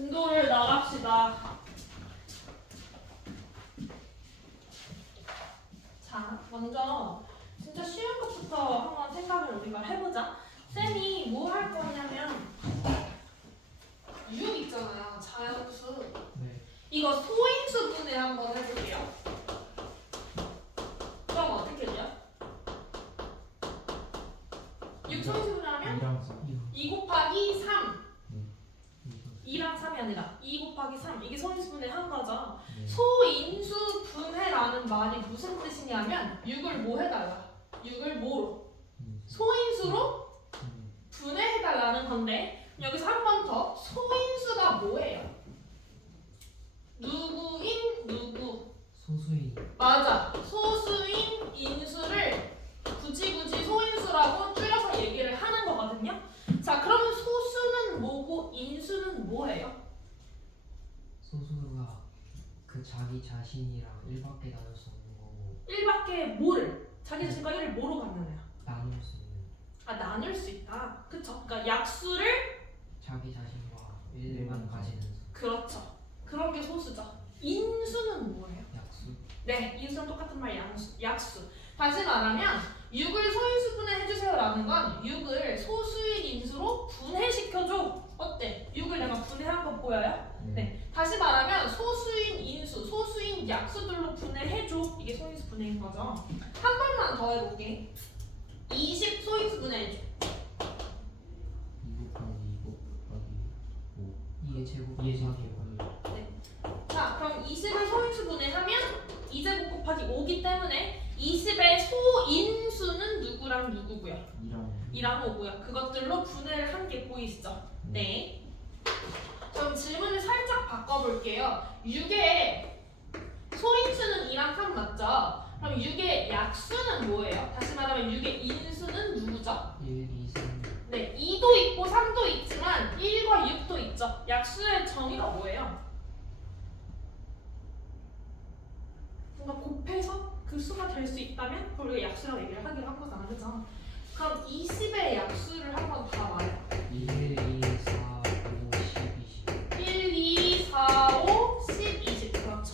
진도를 나갑시다. 자, 먼저 진짜 쉬운 것부터 한번 생각을 우리가 해보자. 쌤이 뭐 할 거냐면 6 있잖아요. 자연수. 네. 이거 소인수 분해 한번 해볼게요. 그럼 어떻게 돼요? 6 소인수 분해하면 2랑 4. 2 곱하기 3. 네. 2랑 3이 아니라 2 곱하기 3. 이게 소인수 분해 한 거죠. 네. 소인수 분해라는 말이 무슨 뜻이냐면 6을 뭐 해달라? 6을 뭐로? 소인수로 분해해달라는 건데 여기서 한 번 더 소인수가 뭐예요? 누구인 누구? 소수인. 맞아. 소수인 인수를 굳이 소인수라고 줄여서 얘기를 하는 거거든요. 자, 그러면 소수는 뭐고 인수는 뭐예요? 소수가 그 자기 자신이랑 1밖에 나눌 수 없는 거고 1밖에 뭐를? 자기 자신과 1을 뭐로 갖느냐? 나눌 수 있는 아, 나눌 수 있다. 그쵸? 그러니까 약수를 자기 자신과 1만 가지는 수. 그렇죠. 그런 게 소수죠. 인수는 뭐예요? 약수. 네, 인수랑 똑같은 말 약수. 다시 말하면 6을 소인수 분해해주세요라는 건 6을 소수인 인수로 분해시켜줘. 어때? 6을 내가 분해한 거 보여요? 네. 다시 말하면 소수인 인수, 소수인 약수들로 분해해줘. 이게 소인수 분해인 거죠. 한 번만 더 해볼게. 20 소인수 분해해줘. 2 곱하기 5 2의 제곱 2의 제곱. 자, 그럼 20을 소인수 분해하면 2제곱 곱하기 5기 때문에 20의 소인수는 누구랑 누구고요? 2랑 5고요. 그것들로 분해를 한 게 보이시죠? 네. 그럼 질문을 살짝 바꿔볼게요. 6의 소인수는 2랑 3 맞죠? 그럼 6의 약수는 뭐예요? 다시 말하면 6의 인수는 누구죠? 1, 2, 3. 네, 2도 있고 3도 있지만 1과 6도 있죠. 약수의 정의가 뭐예요? 뭔가 곱해서 그 수가 될 수 있다면 그걸 우리가 약수라고 얘기를 하기로 한 거잖아, 그죠? 그럼 20의 약수를 한번 다 말해요. 1, 2, 4, 5, 10, 20. 1, 2, 4, 5, 10, 20. 그렇죠.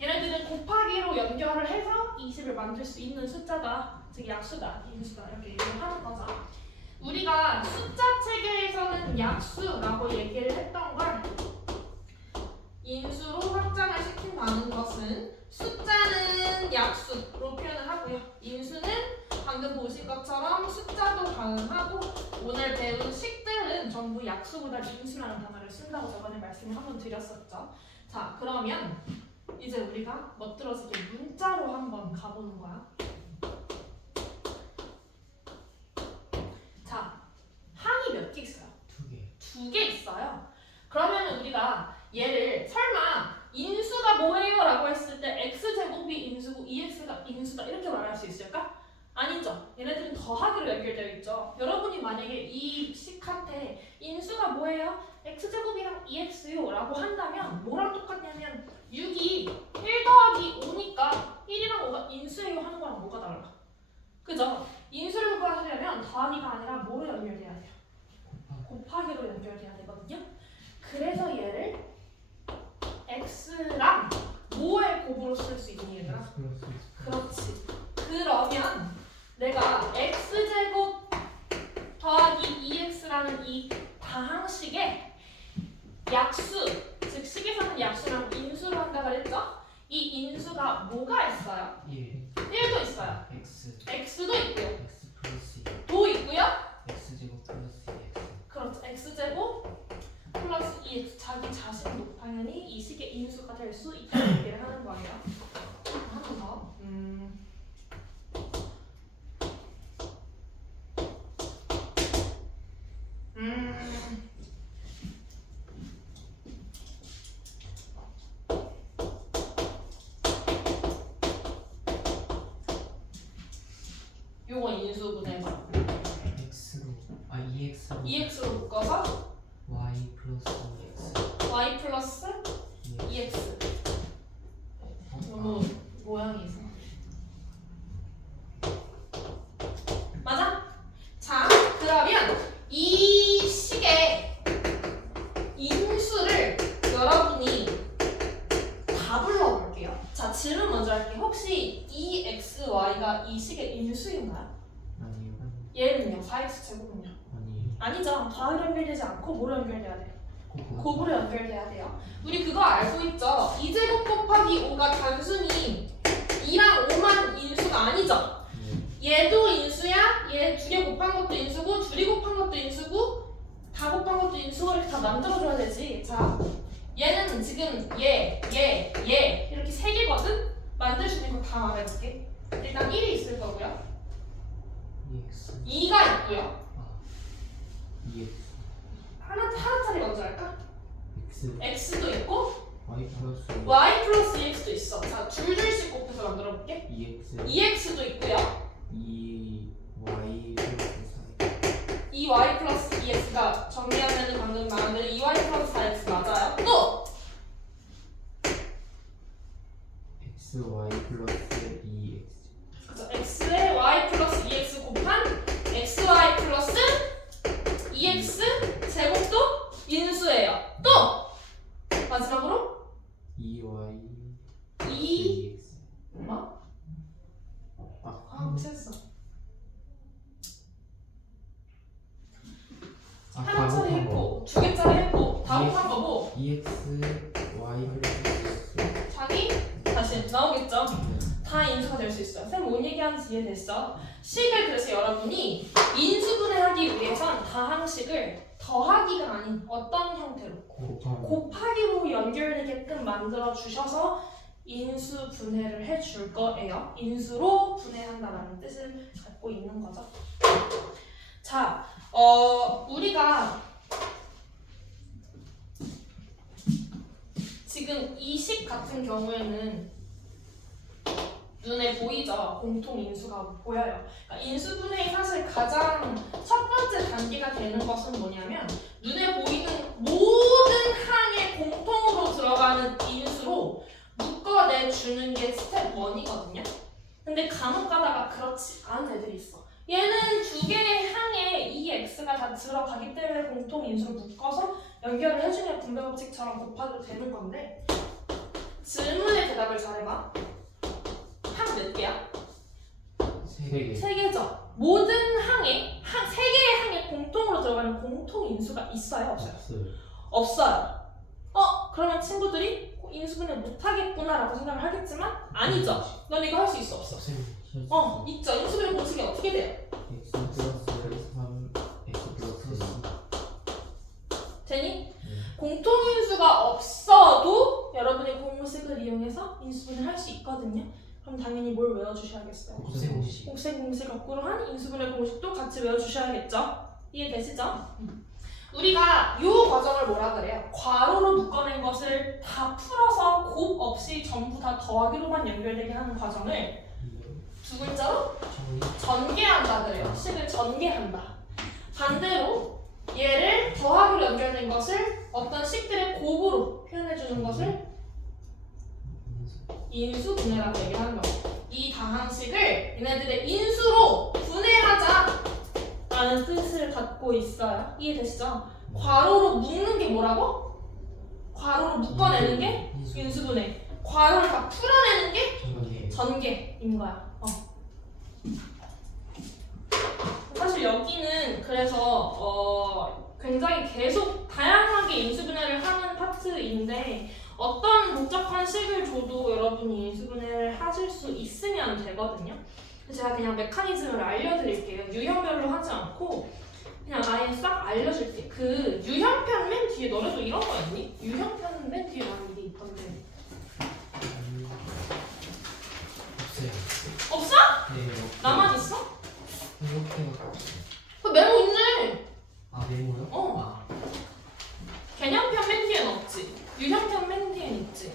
얘네들은 곱하기로 연결을 해서 20을 만들 수 있는 숫자다. 즉 약수다, 인수다 이렇게 얘기를 하는 거죠. 우리가 숫자 체계에서는 약수라고 얘기를 했던 걸 인수로 확장을 시킨다는 것은 숫자는 약수로 표현을 하고요. 인수는 방금 보신 것처럼 숫자도 가능하고 오늘 배운 식들은 전부 약수보다 인수라는 단어를 쓴다고 저번에 말씀을 한번 드렸었죠. 자, 그러면 이제 우리가 멋들어지게 문자로 한번 가보는 거야. 자, 항이 몇 개 있어요? 2개. 2개 있어요. 그러면 우리가 얘를 설마 인수가 뭐예요? 라고 했을 때 x제곱이 인수고 2x가 인수다 이렇게 말할 수 있을까? 아니죠. 얘네들은 더하기로 연결되어 있죠. 여러분이 만약에 이 식한테 인수가 뭐예요? x제곱이랑 2x요 라고 한다면 뭐랑 똑같냐면 6이 1 더하기 5니까 1이랑 5가 인수예요 하는 거랑 뭐가 달라? 그죠? 인수를 구하려면 더하기가 아니라 뭐로 연결돼야 돼요? 곱하기로 연결돼야 되거든요. 그래서 얘를 x랑 뭐의 곱으로 쓸 수 있니 얘들아? 그렇지. 그러면 내가 x제곱 더하기 2x라는 이 다항식의 약수, 즉 식에서는 약수랑 인수로 한다 그랬죠? 이 인수가 뭐가 있어요? 1. 1도 있어요. x. x도 있고요. x 플러스 2. 도 있고요. x제곱 플러스 2x. 그렇죠. x제곱 플러스 2x 자기 자신도 당연히 이 식의 인수가 될 수 있다는 얘기를 하는 거예요. 한 번 더. 요거 인수분해서 x로 2x로 2x로 묶어서 y 플러스 2x. y 플러스 2x. 너무 모양이 이상해. 맞아? 자, 그러면 이 식의 4x 제곱은요? 아니 아니죠. 더하기로 연결되지 않고 뭐로 연결돼야 돼? 곱하기 곱으로 연결돼야 돼요. 우리 그거 알고 있죠? 2제곱 곱하기 5가 단순히 2랑 5만 인수가 아니죠? 얘도 인수야, 얘 두 개 곱한 것도 인수고, 둘이 곱한 것도 인수고, 다 곱한 것도 인수고 이렇게 다 만들어줘야 되지. 자, 얘는 지금 얘 이렇게 세 개거든? 만들 수 있는 거 다 말해볼게. 일단 1이 있을 거고요. EX 2가 있고요. EX 하나짜리 먼저 할까? X x도 있고, Y 플러스 y 플러스 ex도 있어. 자, 둘씩 곱해서 만들어 볼게. EX 2x도 있고요. 2Y 플러스 2y 플러스 2x가 정리하면 방금 말한 대로 2y 플러스 4x 맞아요. 또 4 XY 플러스 EX 그래서 x에 y 플러스 2x 곱한 xy 플러스 2x 제곱도 인수예요. 또 마지막으로 2Y 2 EX 뭐? 아, 셌어. 가곡한 하나짜리 거 했고 두 개짜리 했고 다 곱한 거고 EX Y 플러스 EX 자기 다시 나오겠죠? 다 인수가 될 수 있어요. 쌤 뭔 얘기하는지 이해됐어? 식을 그래서 여러분이 인수분해하기 위해선 다항식을 더하기가 아닌 어떤 형태로 곱하기로 연결되게끔 만들어 주셔서 인수 분해를 해줄 거예요. 인수로 분해한다라는 뜻을 갖고 있는 거죠. 자, 우리가 지금 이 식 같은 경우에는 눈에 보이죠? 공통 인수가 보여요. 그러니까 인수분해의 사실 가장 첫 번째 단계가 되는 것은 뭐냐면 눈에 보이는 모든 항에 공통으로 들어가는 인수로 묶어내주는 게 스텝 1이거든요. 근데 간혹 가다가 그렇지 않은 애들이 있어. 얘는 두 개의 항에 이 x가 다 들어가기 때문에 공통 인수를 묶어서 연결을 해주면 분배 법칙처럼 곱하기도 되는 건데 질문의 대답을 잘해봐. 항 몇 개야? 3개 3개죠. 모든 항에 세 개의 항에 공통으로 들어가는 공통 인수가 있어요, 없어요? 없어요. 그러면 친구들이 인수분해 못하겠구나라고 생각을 하겠지만 아니죠. 넌 이거 할 수 있어, 없어? 있죠. 인수분해 공식이 어떻게 돼요? X 플러스 3 X 플러스 2 되니? 공통인수가 없어도 여러분이 공식을 이용해서 인수분해를 할 수 있거든요. 그럼 당연히 뭘 외워주셔야겠어요? 곱셈 공식 곱셈 공식 거꾸로 한 인수분해 공식도 같이 외워주셔야겠죠? 이해되시죠? 우리가 이 과정을 뭐라 그래요? 괄호로 묶어낸 것을 다 풀어서 곱 없이 전부 다 더하기로만 연결되게 하는 과정을 두 글자로 전개한다 그래요. 식을 전개한다. 반대로 얘를 더하기로 연결된 것을 어떤 식들의 곱으로 표현해주는 것을 인수분해라고 얘기하는 거예요. 이 다항식을 얘네들의 인수로 분해하자 라는 뜻을 갖고 있어요. 이해되시죠? 괄호로 묶는 게 뭐라고? 괄호로 묶어내는 게 인수분해. 괄호를 다 풀어내는 게 전개인 거야. 사실 여기는 그래서 굉장히 계속 다양하게 인수분해를 하는 파트인데 어떤 복잡한 식을 줘도 여러분이 인수분해를 하실 수 있으면 되거든요. 제가 그냥 메커니즘을 알려드릴게요. 유형별로 하지 않고 그냥 아예 싹 알려줄게. 그 유형편 맨 뒤에 너네도 이런 거 있니? 유형편 맨 뒤에 나는 이게 있던데. 없어요. 없어? 네. 나만 있어? 이렇게 그 메모 있네. 메모요? 개념편 맨 뒤엔 없지. 유형편 맨 뒤엔 있지.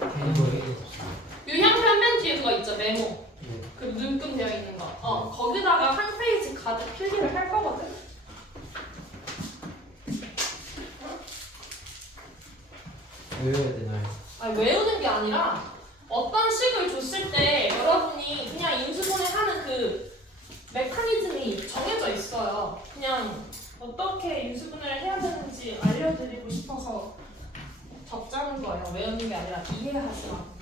개념이 없어요. 유형편 맨 뒤에 그거 있죠. 메모. 네. 그 눈금 되어 있는 거. 거기다가 한 페이지 가득 필기를 할 거거든. 외워야 되나요? 외우는 게 아니라 어떤 식을 줬을 때 여러분이 그냥 인수분해하는 그 메커니즘이 정해져 있어요. 그냥 어떻게 인수분해를 해야 되는지 알려드리고 싶어서 적자는 거예요. 외우는 게 아니라 이해하시라고.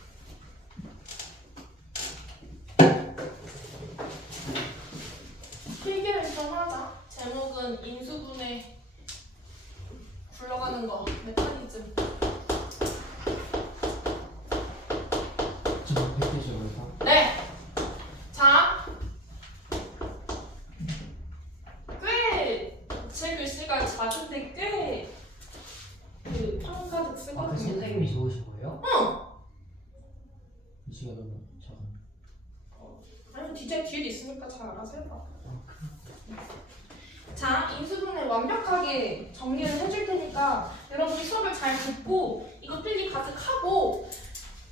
제목은 인수분해 굴러가는 거 메커니즘. 지금 100개 적어요. 네. 자, 꽤 제 글씨가 작은데 꽤 그 평가득 아, 그 쓰거든요. 선생님이 좋으신 거예요? 응. 글씨가 너무 작은. 아니 뒤에도 있으니까 잘 알아서 해봐. 아, 자, 인수분해 완벽하게 정리를 해줄 테니까 여러분이 수업을 잘 듣고 이거 필기 가득하고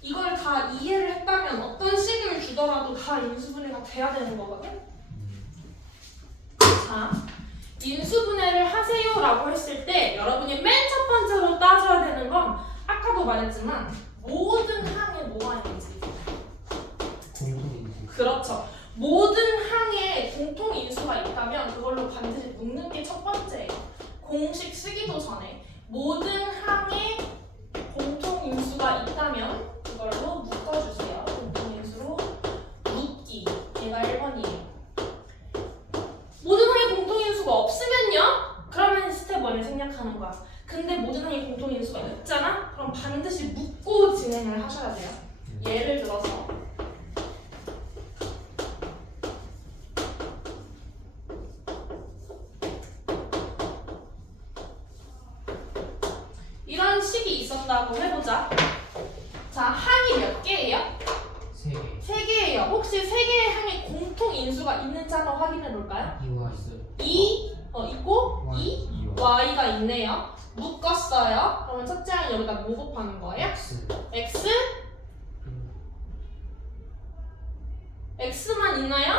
이걸 다 이해를 했다면 어떤 식을 주더라도 다 인수분해가 돼야 되는 거거든? 자, 인수분해를 하세요라고 했을 때 여러분이 맨 첫 번째로 따져야 되는 건 아까도 말했지만 모든 항에 뭐가 있는지. 공통인수. 그렇죠. 모든 항에 공통 인수가 있다면 그걸로 반드시 묶는 게 첫 번째예요. 공식 쓰기도 전에 모든 항에 공통 인수가 있다면 그걸로 묶어주세요. 공통 인수로 묶기. 얘가 1번이에요. 모든 항에 공통 인수가 없으면요? 그러면 스텝 1을 생략하는 거야. 근데 모든 항에 공통 인수가 있잖아? 그럼 반드시 묶고 진행을 하셔야 돼요. 예를 들어서 이런 식이 있었다고 해보자. 자, 항이 몇 개예요? 3개. 3개예요. 혹시 3개의 항에 공통 인수가 있는지 한번 확인해 볼까요? 이와 있어요. 2 있고 Y, 2 이와. y가 있네요. 묶었어요. 그러면 첫째 항 여기다 뭐 곱하는 거예요? X. x x만 있나요?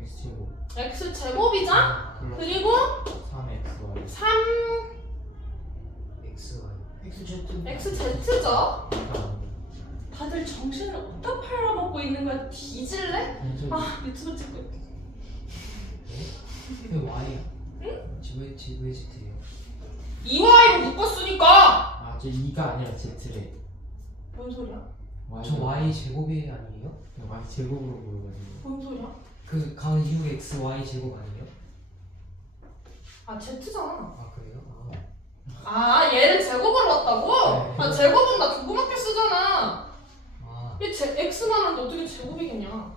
X 제곱. x 제곱이죠? 그리고 3XY. 3 XY. XZ. xz죠? 다들 정신을 어디다 팔아먹고 있는 거야? 뒤질래? 아, 유튜브 찍고 있대. 왜 Y야? 응? 왜 Z예요? 2y로 묶었으니까! 아, 저 2가 아니라 Z래. 뭔 소리야? 저 Y 제곱이 아니에요? Y 제곱으로 보여가지고. 뭔 소리야? 그 강 이후 X Y 제곱 아니에요? 아, z잖아. 아 그래요? 아, 얘를 제곱으로 왔다고? 네. 아, 제곱은 나 조그맣게 쓰잖아. 아. 얘 x만 하는데 어떻게 제곱이겠냐?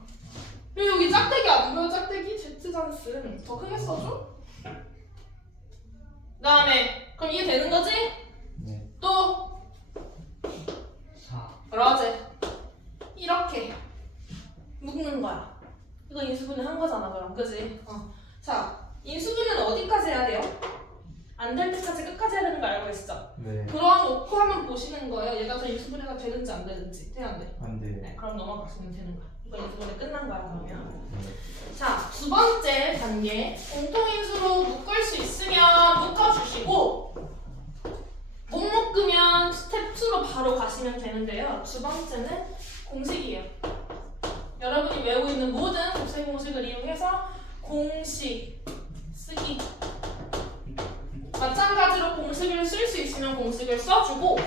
여기 짝대기 안 보여? 짝대기? z잔슨. 더 크게 써줘? 그 다음에 그럼 이해 되는 거지? 네. 또 4. 그러지. 이렇게 묶는 거야. 이거 인수분해 한 거잖아, 그럼. 그지? 자, 인수분해는 어디까지 해야 돼요? 안 될 때까지 끝까지 해야 되는 거 알고 계시죠? 네. 그럼 놓고 한번 보시는 거예요. 얘가 더 인수분해가 되는지 안 되는지. 돼야 안 돼? 안 돼. 네, 그럼 넘어가시면 되는 거야. 이거 인수분해 끝난 거야, 그러면. 네. 자, 두 번째 단계. 공통인수로 묶을 수 있으면 묶어주시고 못 묶으면 스텝 2로 바로 가시면 되는데요. 두 번째는 공식이에요. 여러분이 외우고 있는 모든 곱셈 공식을 이용해서 공식 쓰기. 마찬가지로 공식을 쓸 수 있으면 공식을 써주고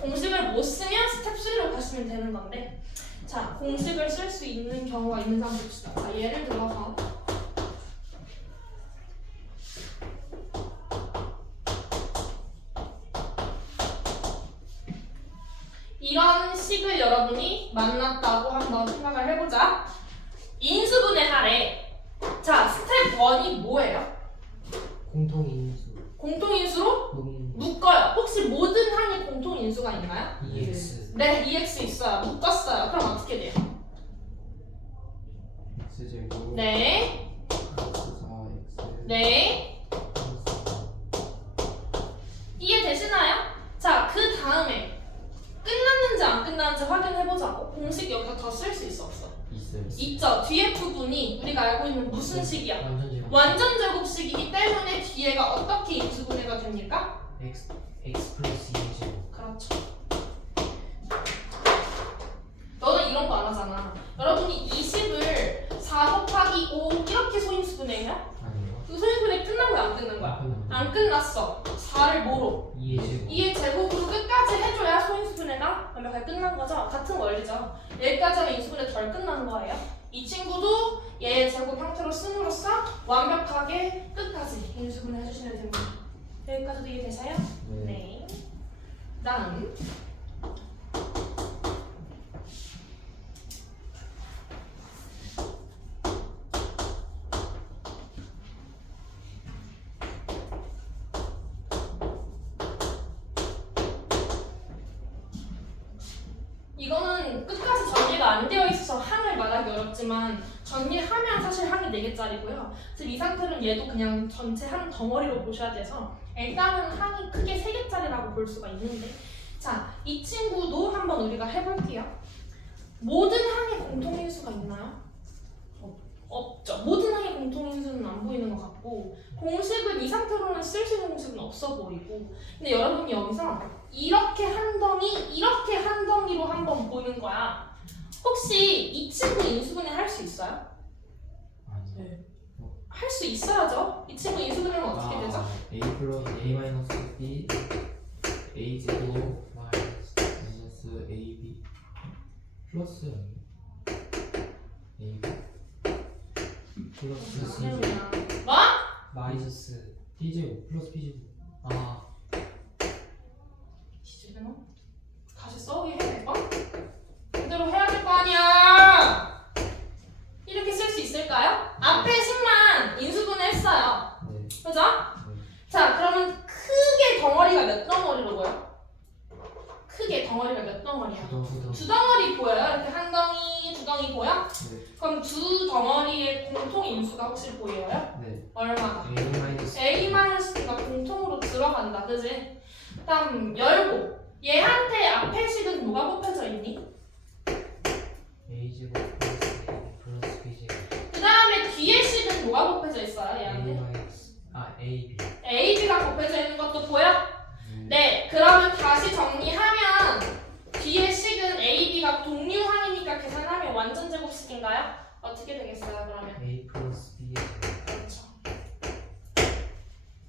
공식을 못 쓰면 스텝 3로 가시면 되는 건데, 자, 공식을 쓸 수 있는 경우가 있는지 한번 봅시다. 자, 예를 들어서 이런 식을 여러분이 만났다고 한번 생각을 해보자. 인수분해 하래. 자, 스텝 1이 뭐예요? 공통인수. 공통인수로 묶는 묶어요. 혹시 모든 항에 공통인수가 있나요? EX. 네, EX 있어요. 묶었어요. 그럼 어떻게 돼요? X 제곱. 네, 플러스 4X. 네. 이해되시나요? 자, 그 다음에 끝났는지 안 끝났는지 확인해보자고. 공식 여기서 더 쓸 수 있어 없어? 있어요. 있죠. 뒤에 부분이 우리가 알고 있는 무슨 식이야? 완전 제곱. 완전 제곱식이기 때문에 뒤에가 어떻게 인수분해가 됩니까? X 플러스 2 제곱. 그렇죠. 너는 이런 거 안 하잖아. 여러분이 20을 4 곱하기 5 이렇게 소인수분해해요? 아니요. 그 소인수분해 끝난 거야, 안 끝난 거야? 안 끝났어. 4를 뭐로? 2의 제곱. 2의 제곱으로 끝까지 해줘야 소인수분해가 완벽하게 끝난 거죠? 같은 원리죠. 여기까지 하면 인수분해 덜 끝난 거예요. 이 친구도 얘의 제곱 형태로 씀으로써 완벽하게 이렇게 끝까지 인수분해 해주시면 됩니다. 여기까지도 이해되세요? 네. 다음 이거는 끝까지 정리가 안 되어 있어서 항을 말하기 어렵지만 정리하면 사실 항이 4개짜리고요. 그래서 이 상태는 얘도 그냥 전체 항 덩어리로 보셔야 돼서 일단은 항이 크게 3개짜리라고 볼 수가 있는데 자, 이 친구도 한번 우리가 해볼게요. 모든 항에 공통인수가 있나요? 없죠. 모든 항의 공통인수는 안 보이는 것 같고 공식은 이 상태로는 쓸 수 있는 공식은 없어 보이고 근데 여러분이 여기서 이렇게 한 덩이, 이렇게 한 덩이로 한번 보는 거야. 혹시 이 친구 인수분해 할 수 있어요? 네. 할 수 있어야죠. 이 친구 인수분해는 어떻게 되죠? A 플러스 A 마이너스 B A 제곱 마이너스 AB 플러스 A 플러스 C 제곱 뭐? 마이너스 D 제곱 플러스 B 제곱 뒤집으면 다시 써오게 해야 될까? 그대로 해야 될 거 아니야. 이렇게 쓸 수 있을까요? 앞에 식만 인수분해 했어요. 네. 그죠? 자, 그러면 크게 덩어리가 몇 덩어리로 보여? 크게 덩어리가 몇 덩어리야? 두 덩어리 보여요? 이렇게 한 덩이, 두 덩이 보여? 네. 그럼 두 덩어리의 공통 인수가 혹시 보여요? 네. 얼마나? A 마이너스 A-B가 공통으로 들어간다, 그지? 그다음 열고 얘한테 앞에 식은 뭐가 곱해져 있니? A 제곱 플러스 A 플러스 B 제곱 그 다음에 뒤에 식은 뭐가 곱해져 있어요, A 얘한테? 마이너스 A B A-B가 곱해져 있는 것도 보여? 네, 그러면 다시 정리하면 뒤에 식은 A-B가 동류항이니까 계산하면 완전 제곱식인가요? 어떻게 되겠어요, 그러면? A 플러스 B 제곱 그렇죠.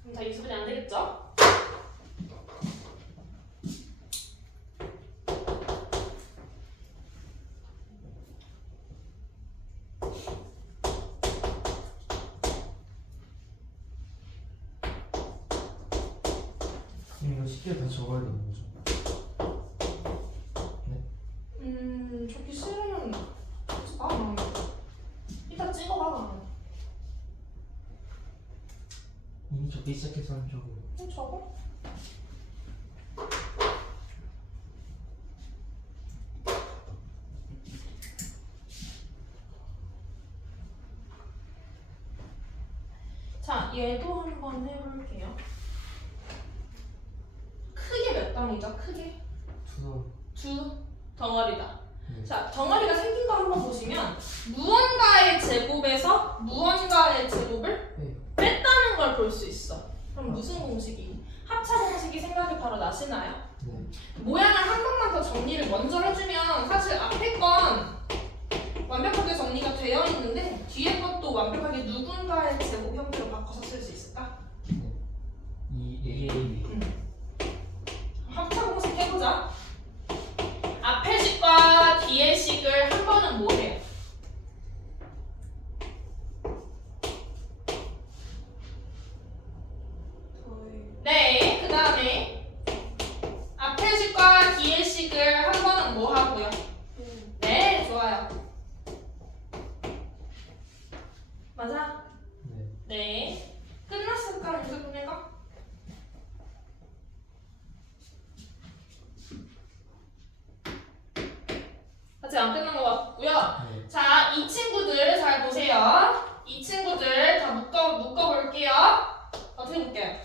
그럼 다 인수분해 안 되겠죠? 이거 쉽게 다 적어야 되는 거죠? 적기 싫으면 그러면 이따 찍어봐 그러면. 이미 적기 시작해서 하면 적어요. 적어? 자, 얘도 한번 해볼게요. 크게 몇 덩이죠? 크게? 두 덩어리다. 자, 덩어리가 생긴 거 한번 보시면 무언가의 제곱에서 무언가의 제곱을 뺐다는 걸 볼 수 있어. 그럼 무슨 공식이? 합차 공식이 생각이 바로 나시나요? 네. 모양을 한 번만 더 정리를 먼저 해주면 사실 앞에 건 완벽하게 정리가 되어 있는데 뒤에 것도 완벽하게 누군가의 제곱 형태로 바꿔서 쓸 수 있을까? 이 A B 합차 공식 해보자. 앞에 식과 뒤에 식을 한 번은 뭐 해요? 네, 그 다음에 앞에 식과 뒤에 식을 한 번은 뭐 하고요? 네, 좋아요. 맞아? 네. 네. 끝났을까? 인수분해가? 아직 안 끝난 것 같고요. 네. 자, 이 친구들 잘 보세요. 이 친구들 다 묶어볼게요. 어떻게 볼게요?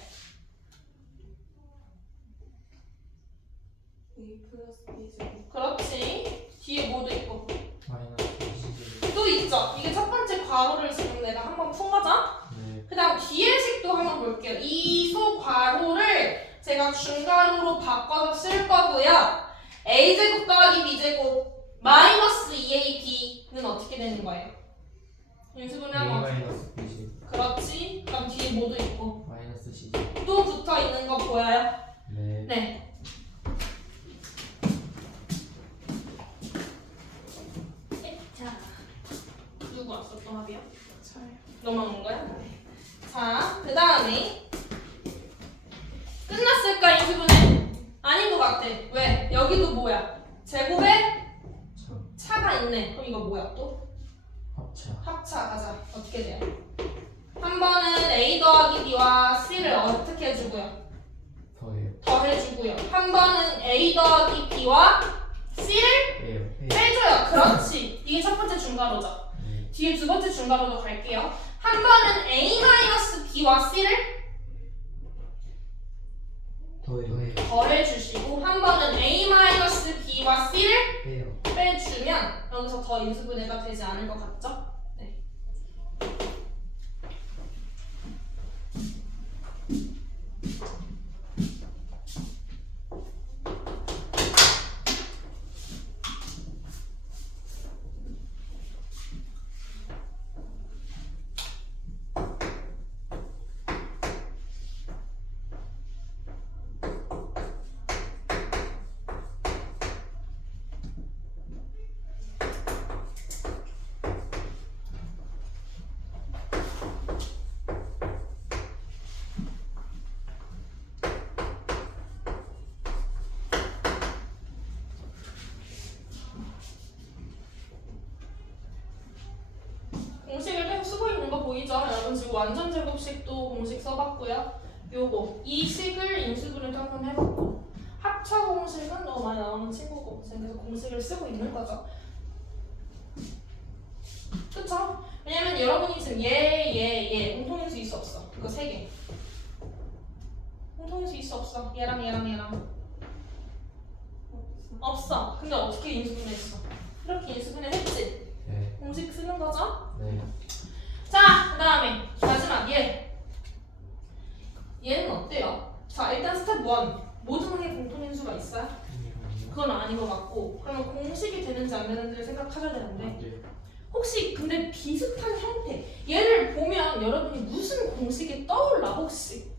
A 플러스 B 제곱 그렇지. 뒤에 뭐도 있고. 마이너스 B 제곱 또 있죠. 이게 첫 번째 괄호를 지금 내가 한번 푼 거죠? 네. 그 다음 뒤에 식도 한번 볼게요. 이 소 괄호를 제가 중괄호로 바꿔서 쓸 거고요. a제곱 더하기 b제곱 마이너스 2ab는 어떻게 되는 거예요? A 인수분해하면 어떻게 마이너스 B 제곱 그렇지. 그럼 뒤에 뭐도 있고 마이너스 C 제곱 또 붙어 있는 거 보여요? 네. 네. 자, 누구 왔어? 또 합이야? 차요. 넘어온 거야? 자, 인수분해 끝났을까 인수분해? 아닌 것 같아. 왜? 여기도 뭐야? 제곱에 차가 있네. 그럼 이거 뭐야 또? 합차. 합차 가자. 어떻게 돼요? 한 번은 A 더하기 B와 C를 어떻게 해주고요? 더해요. 더해주고요. 한 번은 A 더하기 B와 C를 빼요. 빼줘요. 그렇지. 이게 첫 번째 중괄호죠. 네. 뒤에 두 번째 중괄호도 갈게요. 한 번은 A-B와 C를 더해요. 더해주시고 한 번은 A-B와 C를 빼요. 빼주면 여기서 더 인수분해가 되지 않을 것 같죠? 네. 공식을 계속 쓰고 있는 거 보이죠? 여러분 지금 완전 제곱식도 공식 써봤고요. 요거 이 식을 인수분해도 한번 해봤고 합차 공식은 너무 많이 나오는 친구고 그래서 공식을 쓰고 있는 거죠. 그쵸? 왜냐면 여러분이 지금 얘 공통인수 있어 없어? 이거 세 개. 공통인수 있어 없어? 얘랑 없어. 근데 어떻게 인수분해했어? 이렇게 인수분해했지? 네. 공식 쓰는 거죠? 네. 자, 그 다음에 마지막 얘는 어때요? 자, 일단 스텝 1 모든 게 공통인수가 있어요? 그건 아닌 것 같고 그러면 공식이 되는지 안 되는지를 생각하셔야 되는데 네. 혹시 근데 비슷한 형태 얘를 보면 여러분이 무슨 공식이 떠올라 혹시?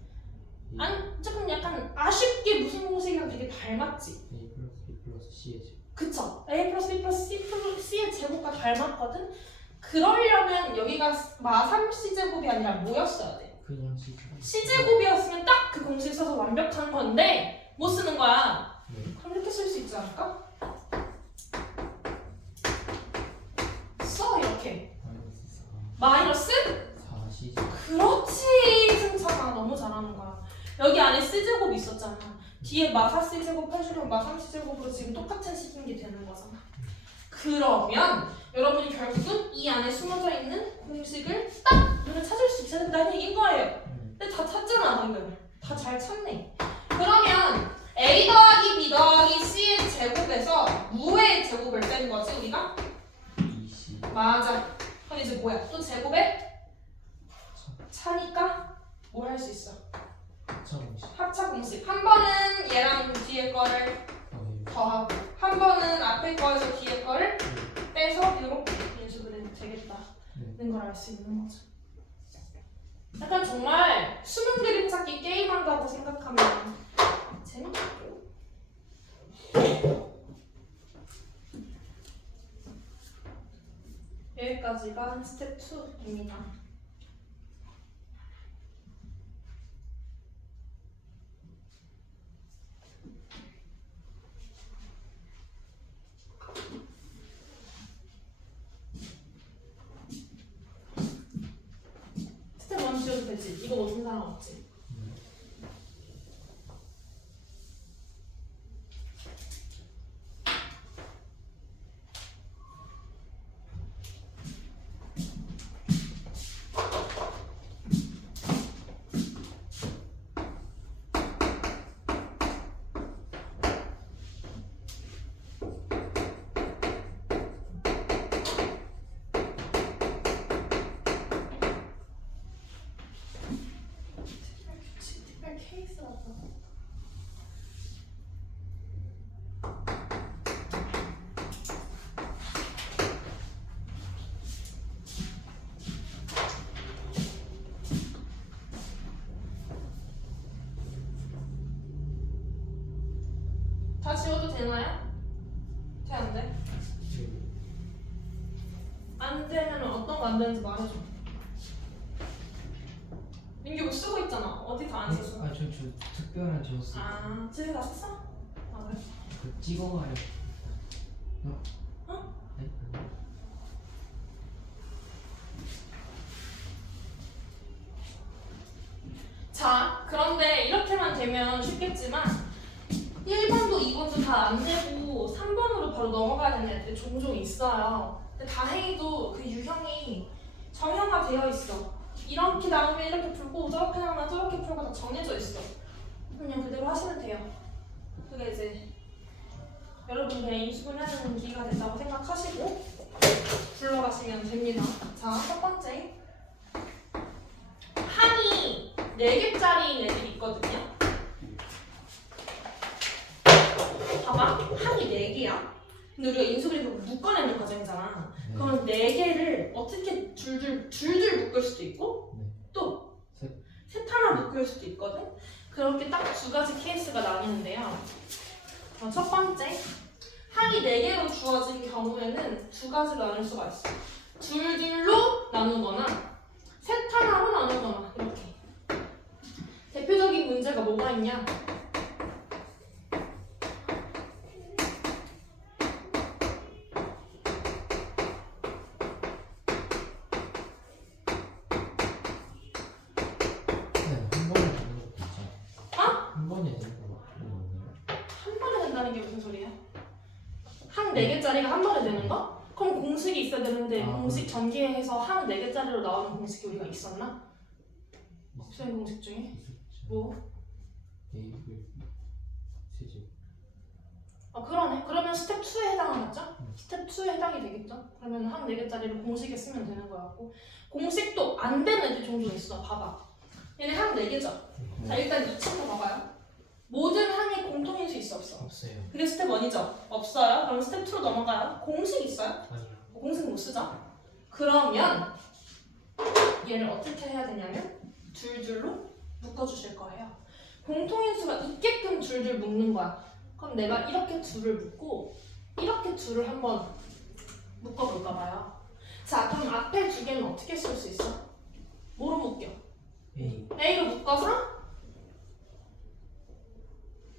아니 조금 약간 아쉽게 무슨 공식이랑 되게 닮았지? A 플러스 B 플러스 C의 제곱. 그쵸? A 플러스 B 플러스 C 플러스 C의 제곱과 닮았거든? 그러려면 여기가 마3C제곱이 아니라 뭐였어야 돼? 그냥 C제곱. C제곱이었으면 딱 그 공식 써서 완벽한 건데 못 쓰는 거야. 네. 그럼 이렇게 쓸 수 있지 않을까? 써 이렇게 마이너스 4. 마이너스? 4 C제곱. 그렇지 승차가 너무 잘하는 거야. 여기 안에 C제곱이 있었잖아. 뒤에 마4C제곱 해주면 마3C제곱으로 지금 똑같은 식인 게 되는 거잖아. 그러면 여러분이 결국은 이 안에 숨어져 있는 공식을 딱 눈에 찾을 수 있어야 된다는 얘기인 거예요. 근데 다 찾잖아 방금. 다 잘 찾네. 그러면 A 더하기 B 더하기 C의 제곱에서 무의 제곱을 뺀 거지 우리가? 2C. 맞아. 그럼 이제 뭐야? 또 제곱에 차니까 뭘 할 수 있어? 합차 공식. 합차 공식. 한 번은 얘랑 뒤에 거를 더해요. 더하고 한 번은 앞에 거에서 뒤에 거를 빼서 이렇게 인수분해 되겠다는 네. 걸 알 수 있는 거죠. 약간 정말 숨은 그림 찾기 게임한다고 생각하면 재밌겠고. 여기까지가 스텝 2입니다. 스텝 1 지워도 되지? 이거 무슨 상관없지? 특별 케이스라서. 다 지워도 되나요? 돼, 안 돼? 안 되면 어떤 거 안 되는지 말해줘. 민규 뭐 쓰고 있잖아. 다 안 썼어? 저 특별한 지웠어요. 아, 집에 다 썼어? 아, 그래? 그 찍어가요. 어? 아니, 아니. 자, 그런데 이렇게만 되면 쉽겠지만 1번도 2번도 다 안 되고 3번으로 바로 넘어가야 되는 애들이 종종 있어요. 근데 다행히도 그 유형이 정형화되어 있어. 이렇게 나오면 이렇게 풀고 저렇게 나오면 저렇게 풀고 다 정해져 있어. 그냥 그대로 하시면 돼요. 그게 이제 여러분 그냥 인수분해하는 기회가 된다고 생각하시고 불러가시면 됩니다. 자, 첫 번째. 항이 4개짜리인 애들이 있거든요. 봐봐, 항이 4개야. 근데 우리가 인수분해서 묶어내는 과정이잖아. 네. 그럼 4개를 어떻게 줄줄 묶을 수도 있고 네. 또 셋. 셋 하나 묶을 수도 있거든. 그렇게 딱 2가지 케이스가 나뉘는데요. 첫 번째, 항이 4개로 주어진 경우에는 2가지로 나눌 수가 있어. 줄줄로 나누거나 셋 하나로 나누거나 이렇게. 대표적인 문제가 뭐가 있냐? 한 번에 되는 것도 있잖아. 한 번에 되는 거 맞나요? 한 번에 된다는 게 무슨 소리야? 항 4개짜리가 한 번에 되는 거? 그럼 공식이 있어야 되는데 공식 전개해서 항 4개짜리로 나오는 공식이 우리가 있었나? 곱셈 공식 중에? 있었죠. 뭐? A 세제. 그러네. 그러면 스텝 2에 해당하겠죠? 스텝 2에 해당이 되겠죠? 그러면 항 4개짜리를 공식에 쓰면 되는 거 같고 공식도 안 되는 애들이 종종 있어. 봐봐. 얘네 항 4개죠? 자, 일단 2층도 봐봐요. 모든 항에 공통인수 있어 없어? 없어요. 그게 스텝 1이죠? 없어요. 그럼 스텝 2로 넘어가요. 공식 있어요? 아니요. 공식 못 쓰죠? 그러면 얘를 어떻게 해야 되냐면 줄줄로 묶어주실 거예요. 공통인수가 있게끔 줄줄 묶는 거야. 그럼 내가 이렇게 줄을 묶고 이렇게 줄을 한번 묶어볼까 봐요. 자, 그럼 앞에 2개는 어떻게 쓸 수 있어? 뭐로 묶여? A A로 묶어서?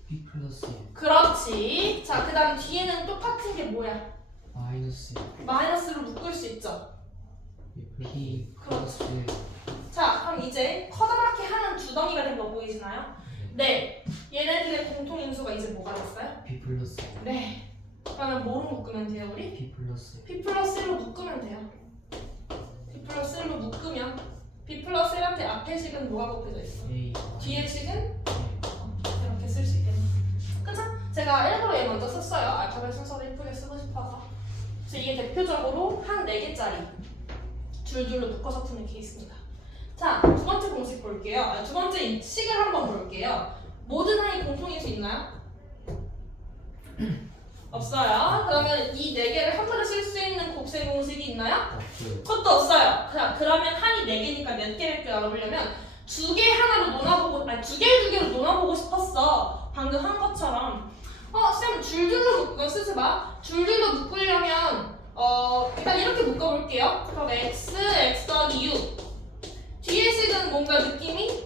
B 플러스 그렇지. 자, 그 다음 뒤에는 똑같은 게 뭐야? 마이너스 마이너스로 묶을 수 있죠. B 플러스 자, 그럼 이제 커다랗게 하는 두덩이가 된 거 보이시나요? 네. 얘네들의 공통인수가 이제 뭐가 됐어요? B 플러스 네. 그러면 뭐로 묶으면 돼요, 우리? B 플러스 P 플러스 1로 묶으면 돼요. P 플러스 1로 묶으면 B 플러스 1한테 앞에 식은 뭐가 곱해져 있어? A 뒤에 식은 이렇게 쓸 수 있겠네. 그쵸? 제가 일부러 얘 먼저 썼어요. 알파벳 순서를 예쁘게 쓰고 싶어서. 그래서 이게 대표적으로 한 4개짜리 줄줄로 묶어서 푸는 케이스입니다. 자, 2번째 공식 볼게요. 2번째 식을 한번 볼게요. 모든 항이 공통인수 있나요? 없어요. 그러면 이 4개를 한 번에 쓸 수 있는 곱셈 공식이 있나요? 없어요. 그것도 없어요. 그러면 항이 4개니까 몇 개 알아보려면 2개 하나로 논아보고, 아니 2개로 논아보고 싶었어. 방금 한 것처럼. 쌤 줄줄로 묶어 쓰지 마. 줄줄로 묶으려면 일단 이렇게 묶어볼게요. 그럼 x 더하기 6. 뒤에 식은 뭔가 느낌이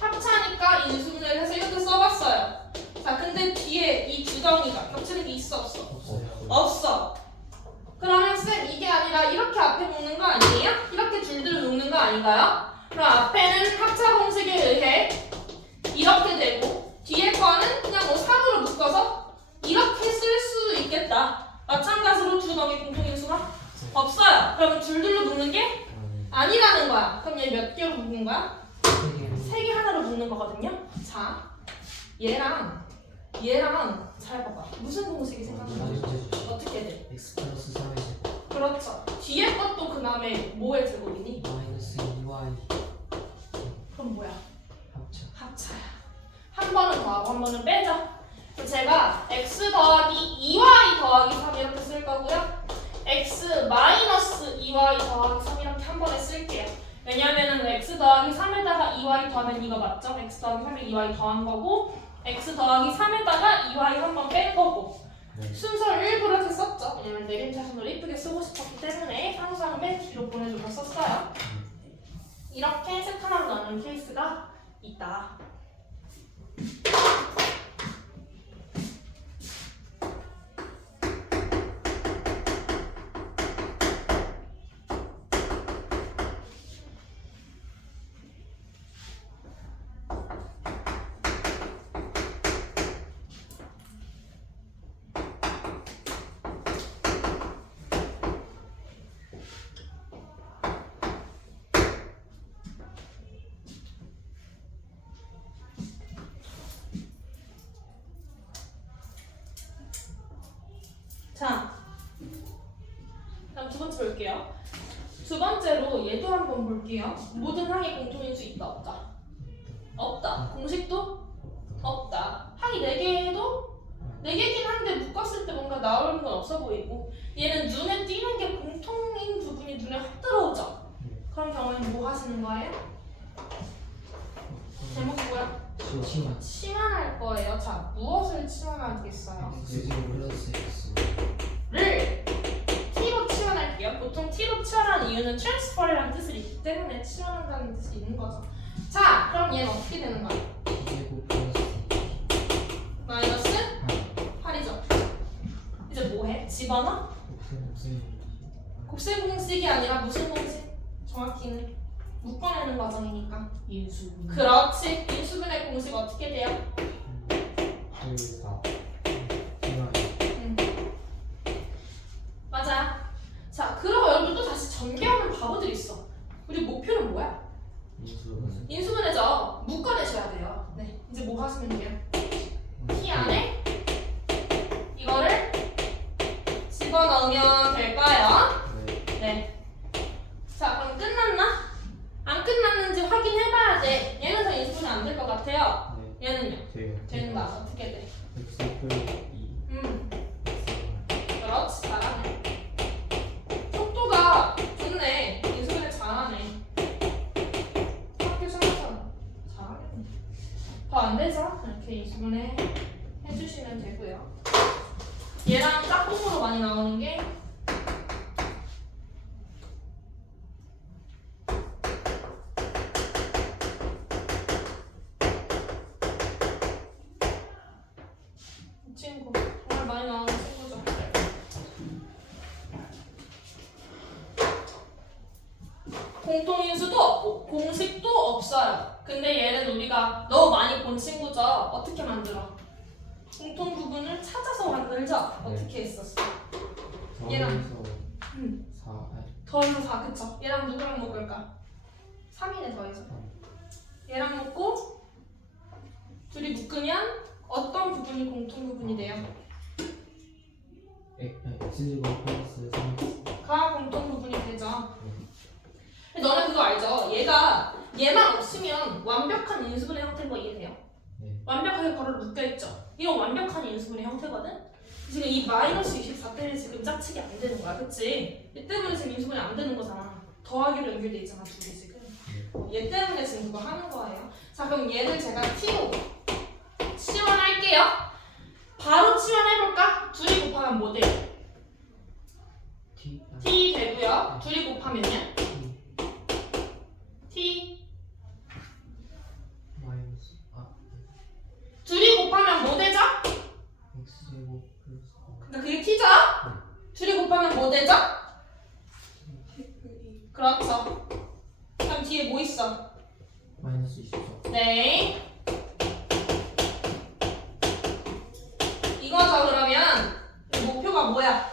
합차니까 인수분해를 해서 이렇게 써봤어요. 자, 근데 뒤에 이 두덩이가 겹치는 게 있어 없어? 없어요. 없어. 그러면 쌤 이게 아니라 이렇게 앞에 묶는 거 아니에요? 이렇게 줄들을 묶는 거 아닌가요? 그럼 앞에는 합차 공식에 의해 이렇게 되고 뒤에 거는 그냥 뭐 3으로 묶어서 이렇게 쓸 수 있겠다. 마찬가지로 두덩이 공통인수가 없어요. 그럼 줄들로 묶는 게 아니라는 거야. 그럼 얘 몇 개로 묶는 거야? 3개 하나로 묶는 거거든요. 자, 얘랑 잘 봐봐. 무슨 공식이 생각나요? 어떻게 돼? X 플러스 3의 제곱 그렇죠. 뒤에 것도 그 다음에 뭐의 제곱이니? 마이너스 2y 그럼 뭐야? 합차 합차야. 한 번은 더하고 한 번은 빼죠. 그래서 제가 x 더하기 2y 더하기 3 이렇게 쓸 거고요. x 마이너스 2y 더하기 3 이렇게 한 번에 쓸게요. 왜냐면은 x 더하기 3에다가 2y 더하면 이거 맞죠? x 더하기 3에 2y 더한 거고 x 더하기 3에다가 2y 한 번 뺀 거고 네. 순서를 일부러 이렇게 썼죠. 왜냐면 내림차 순으로 이쁘게 쓰고 싶었기 때문에 항상 맨 뒤로 보내줘서 썼어요. 이렇게 셋 하나로 나눈 케이스가 있다. 자, 다음 두 번째 볼게요. 두 번째로 얘도 한번 볼게요. 모든 항에 공통인수 있다 없다? 없다. 공식도 없다. 항이 4개도 4개긴 한데 묶었을 때 뭔가 나오는 건 없어 보이고 얘는 눈에 띄는 게 공통인 부분이 눈에 확 들어오죠? 그런 경우에는 뭐 하시는 거예요? 제목이 뭐야? 치환. 치환할 거예요. 자, 무엇을 치환하겠어요? X제곱 플러스 X. 를 t로 치환할게요. 보통 t로 치환하는 이유는 transfer이라는 뜻이 있기 때문에 치환한다는 뜻이 있는 거죠. 자, 그럼 얘는 어떻게 되는 거야? T제곱 플러스 마이너스 8. 8이죠. 이제 뭐 해? 집어넣어? 곱셈 공식이 아니라 무슨 공식? 정확히는 묶어내는 과정이니까. 인수. 그렇지. 인수분해 공식 어떻게 돼요? 1, 4. 치환. 맞아. 자, 그리고 여러분 또 다시 전개하는 바보들이 있어. 우리 목표는 뭐야? 인수분. 인수분해죠. 묶어내셔야 돼요. 네, 이제 뭐 하시면 돼요? t 안에 이거를 집어넣으면 될까요? 네. 네. 자, 그럼 끝났나? 안 끝났는지 확인해봐야 돼. 얘는 더 인수분해 안 될 것 같아요. 네. 얘는요? 돼요. 된다. 어떻게 돼? X 플러스 2. 그렇지. 잘하네. 속도가 좋네. 인수분해 잘하네. 학교 생각처럼 잘하겠네. 더 안 되죠? 이렇게 인수분해 해주시면 되고요. 얘랑 짝꿍으로 많이 나오는 게 이 친구 정말 많이 나오는 친구죠. 공통인수도 없고 공식도 없어요. 근데 얘는 우리가 너무 많이 본 친구죠. 어떻게 만들어? 공통 부분을 찾아서 만들죠. 어떻게 했었어? 얘랑. 4. 더해서 4 그쵸? 얘랑 누구랑 묶을까? 3이네 더해서. 얘랑 묶고 둘이 묶으면 어떤 부분이 공통 부분이 돼요? X제곱 플러스 3. 가 공통 부분이 되죠. 근데 너네 그거 알죠? 얘만 없으면 완벽한 인수분해 형태인 거 이해돼요? 네. 완벽하게 괄호를 묶여있죠? 이건 완벽한 인수분해 형태거든? 지금 이 마이너스 24 때문에 지금 짝치기 안 되는 거야, 그치? 얘 때문에 지금 인수분해 안 되는 거잖아. 더하기로 연결돼 있잖아, 둘이 지금. 얘 때문에 지금 그거 하는 거예요. 자, 그럼 얘를 제가 t로 치환할게요. 바로 치환해볼까? 둘이 곱하면 뭐 돼요? T. t 되고요. 둘이 곱하면요? t. 마이너스. 둘이 곱하면 뭐 되죠? X제곱 플러스. 그러니까 그게 t죠? 둘이 곱하면 뭐 되죠? 그렇죠. 그럼 뒤에 뭐 있어? 마이너스 24. 네. 이거죠. 그러면 목표가 뭐야?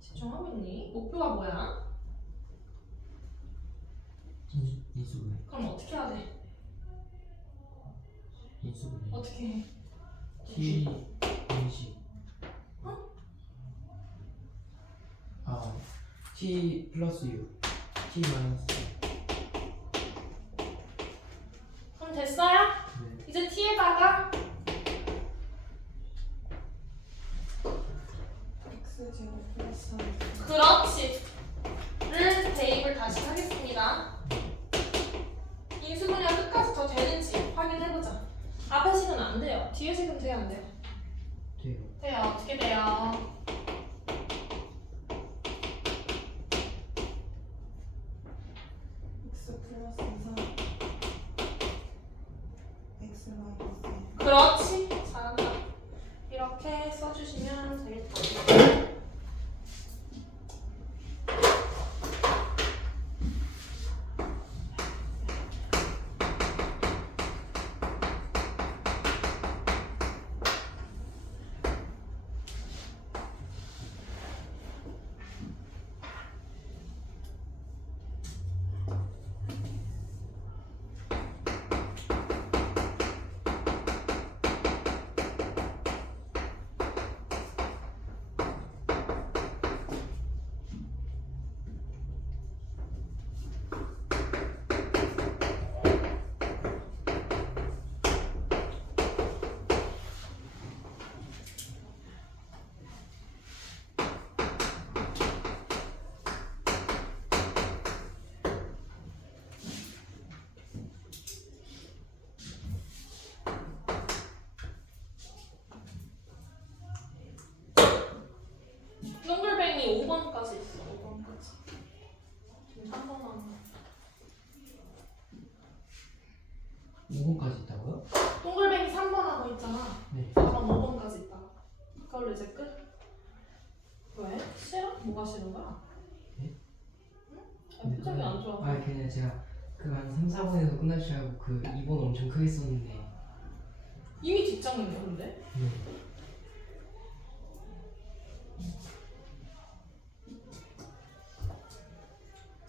집중하고 있니? 목표가 뭐야? 인수분해. 그럼 어떻게 해야 돼? 인수분해. 어떻게 해? T 인식. T 플러스 U. T 마이너스. 그럼 됐어요? 네. 이제 t에다가 X제곱 플러스 3. 그렇지. 를 대입을 다시 하겠습니다. 인수분해가 끝까지 더 되는지 확인해보자. 앞에 식은 안 돼요. 뒤에 식은 돼야 안 돼요? 돼요. 돼요. 어떻게 돼요? 그렇지. 잘한다. 이렇게 써주시면 되겠다. 동글뱅이 5번까지 있어. 5번까지. 지금 3번 하는 5분까지 있다고요? 동글뱅이 3번 하고 있잖아. 네. 4번 5번까지 있다. 그걸로 이제 끝. 왜? 싫어? 뭐가 싫은 거야? 네? 응? 표정이 안 좋아. 아 그냥 제가 그 한 3, 4번에서 끝날 줄 알고 그 2번 엄청 크게 썼는데. 이미 뒷장이네 근데. 네.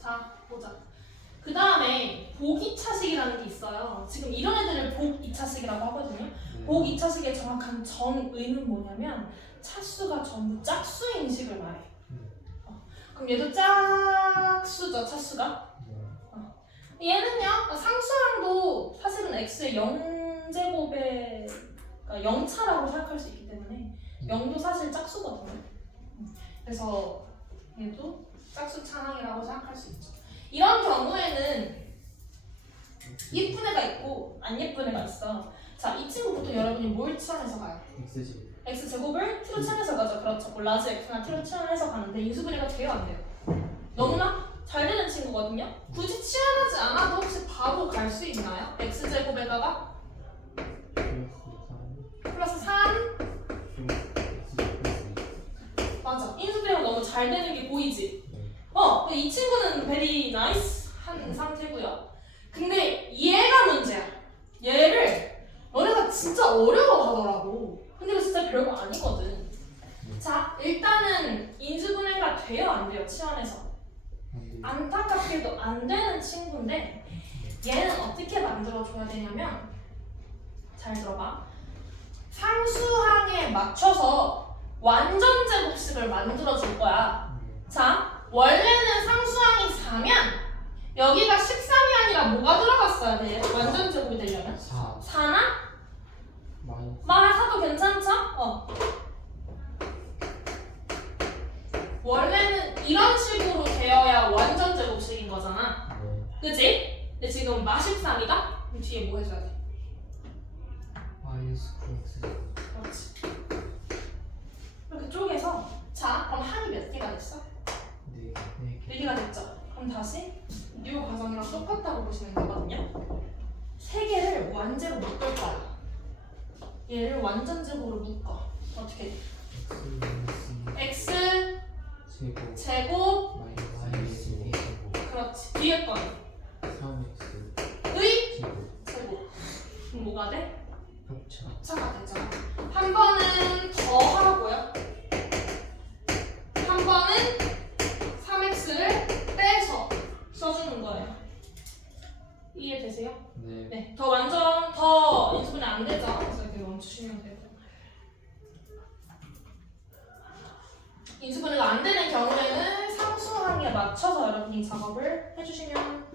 자 보자. 그 다음에 복 2차식이라는 게 있어요. 지금 이런 애들을 복 2차식이라고 하거든요. 복 2차식의 정확한 정의는 뭐냐면 차수가 전부 짝수인 식을 말해. 그럼 얘도 짝수죠, 차수가? 얘는요, 상수항도 사실은 x의 0제곱에 그러니까 0차라고 생각할 수 있기 때문에 0도 사실 짝수거든요. 그래서 얘도 짝수 차항이라고 생각할 수 있죠. 이런 경우에는 예쁜 애가 있고 안 예쁜 애가 있어. 자, 이 친구 보통 여러분이 뭘 치환해서 가요? X제곱. x제곱을 t로 치환해서 가죠. 그렇죠. 뭐 라지 x나 t로 치환해서 가는데 인수분해가 돼요, 안 돼요? 너무나 잘 되는 친구거든요. 굳이 치환하지 않아도 혹시 바로 갈 수 있나요? x제곱에다가 플러스 3 맞아. 인수분해가 너무 잘 되는 게 보이지? 이 친구는 very nice 한 상태고요. 근데 얘가 문제야. 얘를 너네가 진짜 어려워하더라고. 근데 이거 진짜 별거 아니거든. 자, 일단은 인수분해가 돼요, 안 돼요? 치환해서. 안타깝게도 안 되는 친구인데 얘는 어떻게 만들어줘야 되냐면 잘 들어봐. 상수항에 맞춰서 완전 제곱식을 만들어줄 거야. 자, 원래는 상수항이 4면 여기가 13이 아니라 뭐가 들어갔어야 돼? 완전 제곱이 되려면? 4. 4나? 마이너스. 말 사도 괜찮죠? 원래는 이런 식으로 되어야 완전 제곱식인 거잖아. 네. 그치? 근데 지금 마 13이다? 그럼 뒤에 뭐 해줘야 돼? 마이너스 9X. 그렇지. 이렇게 쪼개서 자, 그럼 항이 몇 개가 됐어? 4개. 4개가 됐죠? 그럼 다시 이 과정이랑 똑같다고 보시면 되거든요. 3개를 완제로 묶을 거야. 얘를 완전 제곱으로 묶어. 어떻게? X x 제곱 제곱 마이너스 4제곱. 그렇지. 뒤에 거는 3X 의 제곱. 제곱. 그럼 뭐가 돼? 합쳐. 합차가 되죠. 한 번은 더 하고요. 한 번은 3x를 빼서 써주는 거예요. 이해되세요? 네. 네. 더 완전 더 인수분해 안 되죠. 그래서 이렇게 멈추시면 되고. 인수분해가 안 되는 경우에는 상수항에 맞춰서 여러분이 작업을 해주시면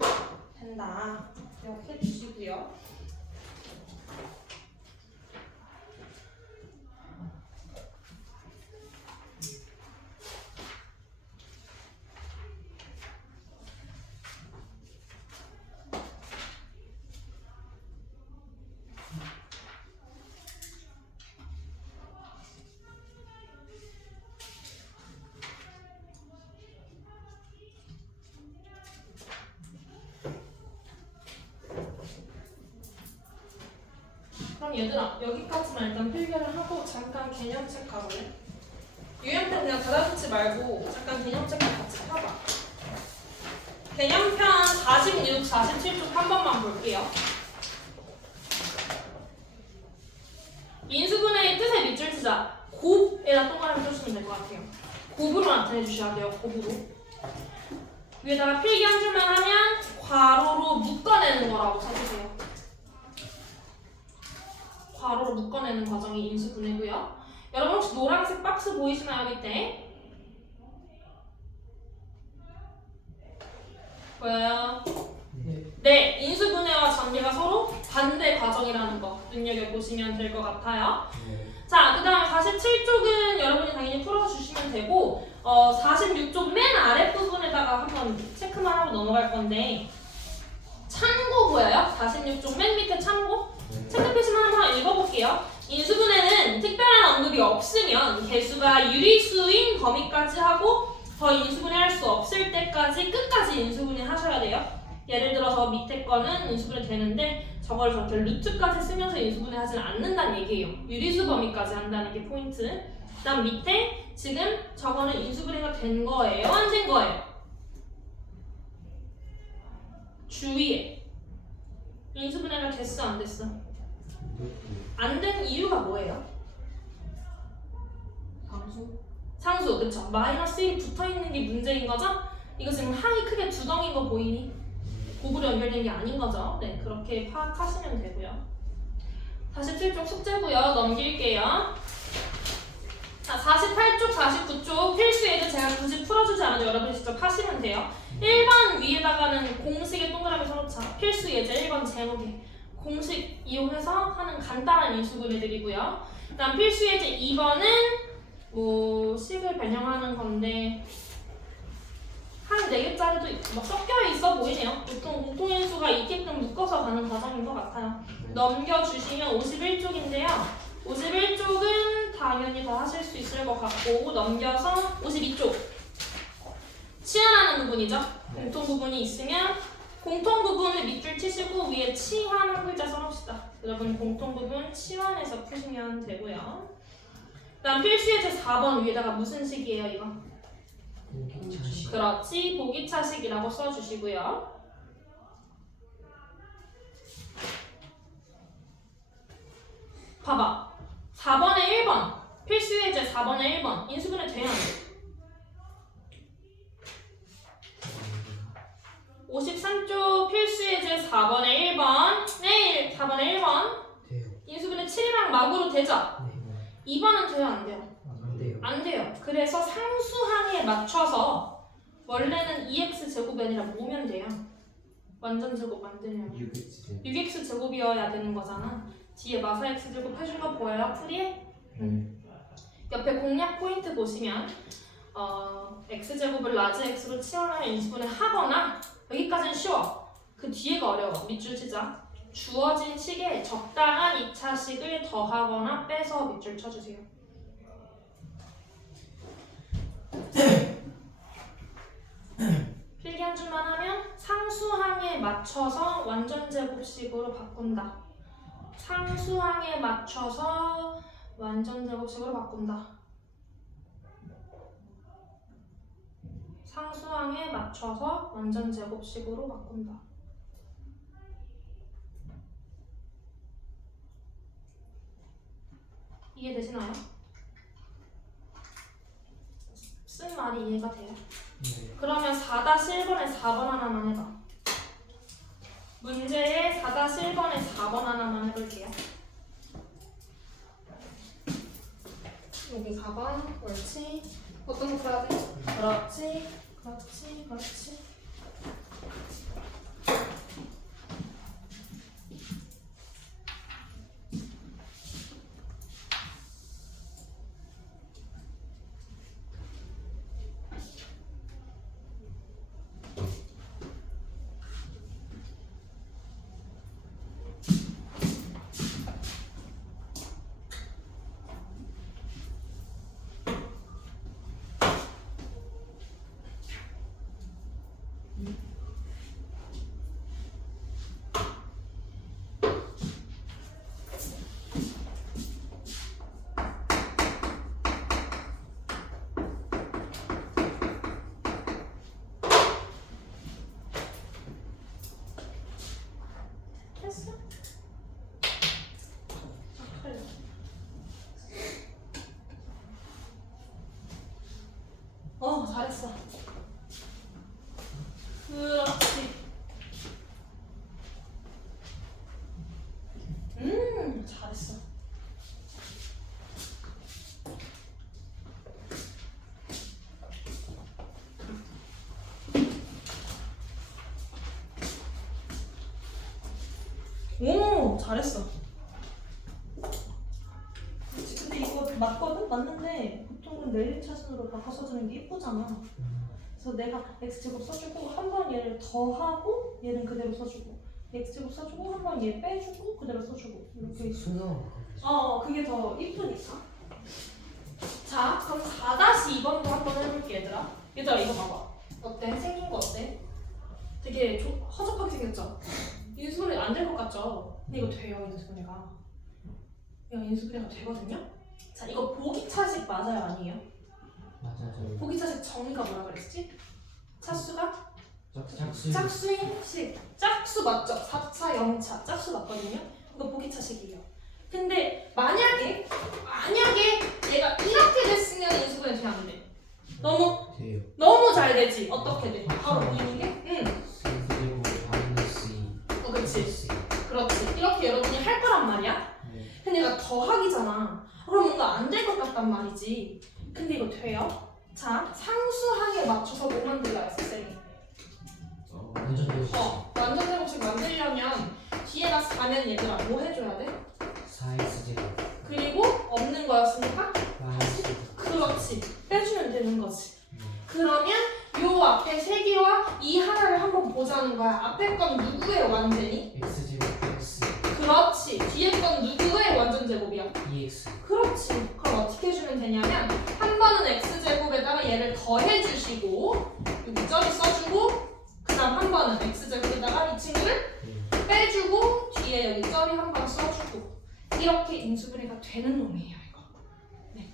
된다. 이렇게 해주시고요. 얘들아 여기까지만 일단 필기를 하고 잠깐 개념책 가볼래? 유형편 그냥 닫아놓지 말고 잠깐 개념책 같이 펴봐. 개념편 46, 47쪽 한 번만 볼게요. 인수분해의 뜻의 밑줄 치자. 곱에다 동그라미 쳐주시면 될 것 같아요. 곱으로 나타내 주셔야 돼요. 곱으로. 위에다가 필기 한 줄만 하면 괄호로 묶어내는 거라고 써주세요. 괄호로 묶어내는 과정이 인수분해고요. 여러분 혹시 노란색 박스 보이시나요? 밑에? 보여요? 네, 인수분해와 전개가 서로 반대 과정이라는 거 눈여겨보시면 될 것 같아요. 자, 그 다음 47쪽은 여러분이 당연히 풀어주시면 되고 46쪽 맨 아랫부분에다가 한번 체크만 하고 넘어갈 건데 참고 보여요? 46쪽 맨 밑에 참고? 체크 표시만 한번 읽어볼게요. 인수분해는 특별한 언급이 없으면 개수가 유리수인 범위까지 하고 더 인수분해할 수 없을 때까지 끝까지 인수분해 하셔야 돼요. 예를 들어서 밑에 거는 인수분해 되는데 저걸 저렇게 루트까지 쓰면서 인수분해 하지는 않는다는 얘기예요. 유리수 범위까지 한다는 게 포인트. 그 다음 밑에 지금 저거는 인수분해가 된 거예요? 안 된 거예요? 주위에 인수분해가 됐어 안 됐어? 안 된 이유가 뭐예요? 상수 그쵸? 마이너스 1이 붙어있는 게 문제인 거죠? 이거 지금 항이 크게 두 덩인 거 보이니? 곱으로 연결된 게 아닌 거죠? 네, 그렇게 파악하시면 되고요. 47쪽 숙제고요. 넘길게요. 자, 48쪽, 49쪽 필수 예제 제가 굳이 풀어주지 않아도 여러분이 직접 하시면 돼요. 1번 위에다가는 공식에 동그라미 써놓자. 필수 예제 1번 제목에 공식 이용해서 하는 간단한 인수분해들이고요. 그 다음 필수 예제 2번은 뭐 식을 변형하는 건데 한 4개짜리도 막 섞여 있어 보이네요. 보통 공통인수가 있게끔 묶어서 가는 과정인 것 같아요. 넘겨주시면 51쪽인데요. 51쪽은 당연히 더 하실 수 있을 것 같고 넘겨서 52쪽 치환하는 부분이죠. 공통 부분이 있으면 공통 부분을 밑줄 치시고 위에 치환 한 글자 써놓읍시다. 여러분 공통 부분 치환해서 푸시면 되고요. 그 다음 필수 예제 4번 위에다가 무슨 식이에요 이거? 보기차식. 그렇지, 보기차식이라고 써주시고요. 봐봐. 4번에 1번. 필수 예제 4번에 1번. 인수분해 돼야 안 돼? 53쪽 필수 예제 4번에 1번. 네, 4번에 1번. 돼요. 인수분해 7이랑 막으로 되죠? 네. 2번은 돼요, 안 돼요? 안 돼요. 안 돼요. 그래서 상수항에 맞춰서 원래는 2x 제곱이 아니라 뭐면 돼요? 완전 제곱 만들려면 6x 제곱이어야 되는 거잖아. 뒤에 마사 x 제곱 해준 거 보여요? 풀이에? 옆에 공략 포인트 보시면 x 제곱을 라지 x로 치환하여 인수분해 하거나 여기까지는 쉬워. 그 뒤에가 어려워. 밑줄 치자. 주어진 식에 적당한 2차식을 더하거나 빼서 밑줄 쳐주세요. 필기 한 줄만 하면 상수항에 맞춰서 완전 제곱식으로 바꾼다. 상수항에 맞춰서 완전 제곱식으로 바꾼다. 상수항에 맞춰서 완전 제곱식으로 바꾼다. 이해되시나요? 쓴 말이 이해가 돼요? 네. 그러면 4-1번에 4번 하나만 해봐. 문제에 4-1번에 4번 하나만 해볼게요. 여기 4번, 옳지. 어떤 거 써야 돼? 그렇지, 그렇지, 그렇지. 그렇지. 잘했어. 오, 잘했어. 그렇지. 근데 이거 맞거든? 맞는데 보통은 내림 차순으로 바꿔서 주는 게 이쁘잖아. 그래서 내가 x제곱 써주고 한 번 얘를 더하고 얘는 그대로 써주고 x제곱 써주고 한 번 얘 빼주고 그대로 써주고 이렇게. 순서. 그게 더 이쁘니까. 자, 그럼 4-2번도 한번 해볼게, 얘들아. 얘들아, 이거 봐봐. 어때? 생긴 거 어때? 되게 허접하게 생겼죠? 인수분해 안 될 것 같죠? 근데 이거 돼요, 인수분해가. 이거 인수분해가 되거든요? 자, 이거 보기차식 맞아요, 아니에요? 맞아요. 보기차식 정의가 뭐라 그랬지? 차수가? 짝수. 짝수인식. 짝수 맞죠? 4차, 0차. 짝수 맞거든요? 이거 보기차식이에요. 근데 만약에 얘가 이렇게 됐으면 인수분해 되면 안 돼. 돼요. 너무 잘 되지. 어떻게 돼? 바로 보이는 게? 응. 그리고 마이너스 2. 그렇지. 그렇지. 이렇게 여러분이 할 거란 말이야. 네. 근데 얘가 더하기잖아. 그럼 뭔가 안 될 것 같단 말이지. 근데 이거 돼요? 자, 상수항에 맞춰서 뭐 만들라 했어, 쌤이? 완전 되시. 완전 제곱식 만들려면 뒤에가 4면 얘들아 뭐 해줘야 돼? 4x 제곱. 그리고 없는 거였으니까? 마이너스. 그렇지. 빼주면 되는 거지. 네. 그러면 요 앞에 세 개와 이 하나를 한번 보자는 거야. 앞에 건 누구의 완전이? x 제곱 x. 그렇지. 뒤에 건 누구의 완전 제곱이야? 2x. 그렇지. 그럼 어떻게 해주면 되냐면 한 번은 x제곱에다가 얘를 더해주시고 여기 쩌리 써주고 그 다음 한 번은 x제곱에다가 이 친구를 네. 빼주고 뒤에 여기 쩌리 한 번 써주고 이렇게 인수분해가 되는 놈이에요, 이거. 네.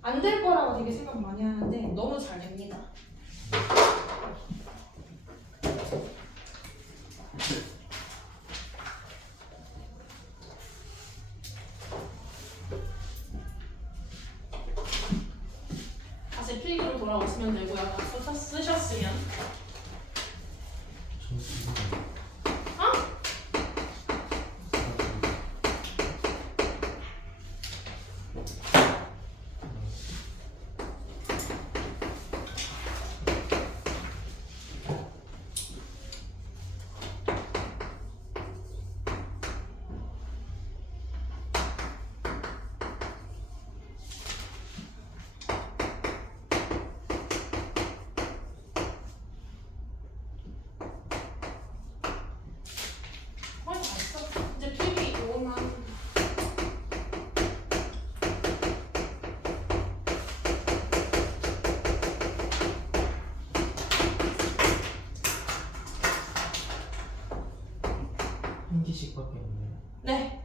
안 될 거라고 되게 생각 많이 하는데 너무 잘 됩니다. 다시 필기로 돌아오시면 되고요. 다 쓰셨으면. 저 지금. 어? 거의 다 했어. 이제 필기 요거만 하면 돼. 한 개씩밖에 없네요. 네.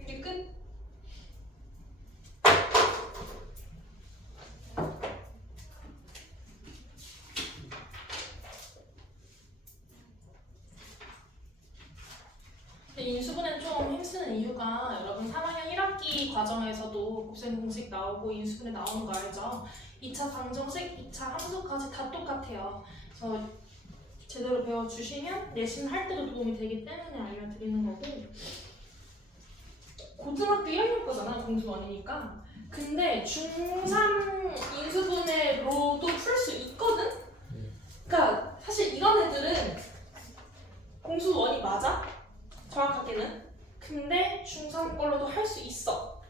이제 끝. 인수분해는 좀 힘쓰는 이유가 여러분 3학년 1학기 과정에서도 곱셈 공식 나오고 인수분해 나오는 거 알죠? 2차 방정식, 2차 함수까지 다 똑같아요. 그래서 제대로 배워주시면 내신 할 때도 도움이 되기 때문에 알려드리는 거고 고등학교 1학년 거잖아, 공수원이니까. 근데 중3 인수분해로도 풀 수 있거든? 그러니까 사실 이런 애들은 공수원이 맞아? 정확하게는. 근데 중3 걸로도 할 수 있어.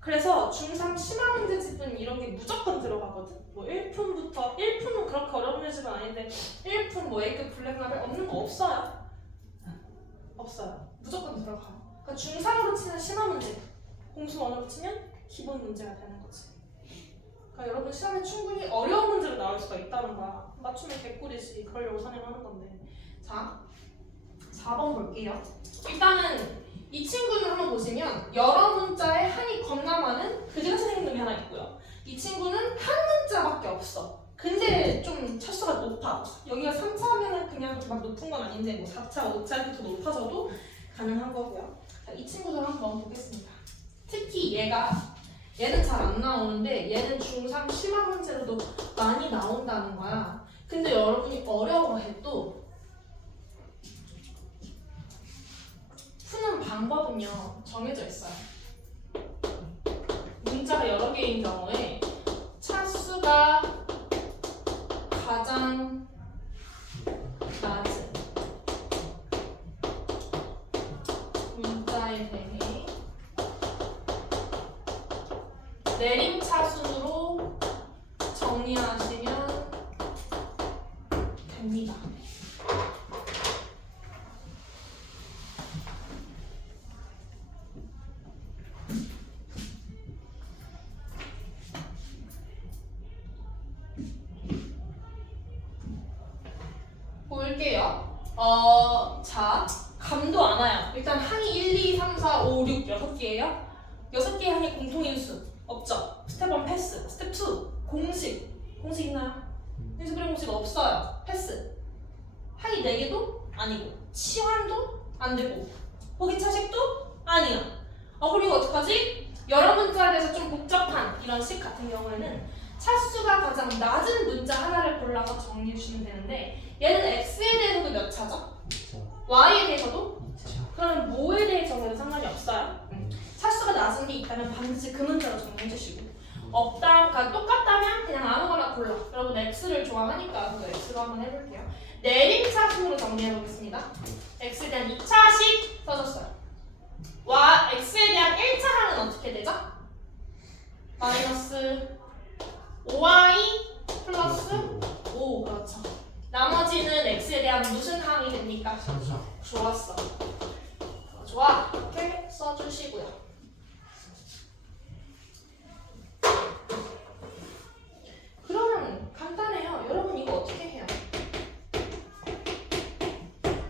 그래서 중3 심화 문제집은 이런 게 무조건 들어가거든. 뭐 1품부터 1품은 그렇게 어려운 문제집은 아닌데 1품 뭐 A급 블랙라벨 없는 거 없어요. 없어요. 무조건 들어가요. 그러니까 중3으로 치는 심화 문제, 공수원으로 치면 기본 문제가 되는 거지. 그러니까 여러분 시험에 충분히 어려운 문제로 나올 수가 있다는 거야. 맞추면 개꿀이지. 그러려고 선행하는 건데. 자, 4번 볼게요. 일단은 이 친구는 한번 보시면 여러 문자에 한이 겁나 많은 그지같이 생긴 놈이 하나 있고요. 이 친구는 한 문자밖에 없어. 근데 좀 차수가 높아. 여기가 3차면은 그냥 막 높은 건 아닌데 뭐 4차, 5차 이렇게 더 높아져도 가능한 거고요. 자, 이 친구들 한번 보겠습니다. 얘는 잘 안 나오는데 얘는 중3 심화 문제로도 많이 나온다는 거야. 근데 여러분이 어려워해도 푸는 방법은요 정해져 있어요. 문자가 여러 개인 경우에 차수가 가장 낮은 문자에 대해 내림차순으로 정리하시면 됩니다. 볼게요. 자, 감도 안 와요. 일단 항이 1, 2, 3, 4, 5, 6, 6개예요. 6개의 항이 공통인수 없죠. 스텝 1 패스. 스텝 2 공식. 공식 있나요? 인수분해 공식 없어요. 패스. 항이 4개도 아니고 치환도 안 되고 보기차식도 아니야. 그리고 어떡하지? 여러 문자에 대해서 좀 복잡한 이런 식 같은 경우에는 차수가 가장 낮은 문자 하나를 골라서 정리해 주시면 되는데 얘는 x에 대해서도 몇 차죠? 2차. y에 대해서도 2차. 그러면 뭐에 대해서는 상관이 없어요. 차수가 낮은 게 있다면 반드시 그 문자로 정리해 주시고 없다, 그러니까 똑같다면 그냥 아무거나 골라. 여러분 x를 좋아하니까 그래서 x로 한번 해볼게요. 내림차순으로 정리해 보겠습니다. x에 대한 2차식 써줬어요. x에 대한 1차 항은 어떻게 되죠? 마이너스 5y 플러스 5, 그렇죠. 나머지는 x에 대한 무슨 항이 됩니까? 3차. 좋았어. 좋아. 이렇게 써주시고요. 그러면 간단해요. 여러분 이거 어떻게 해요?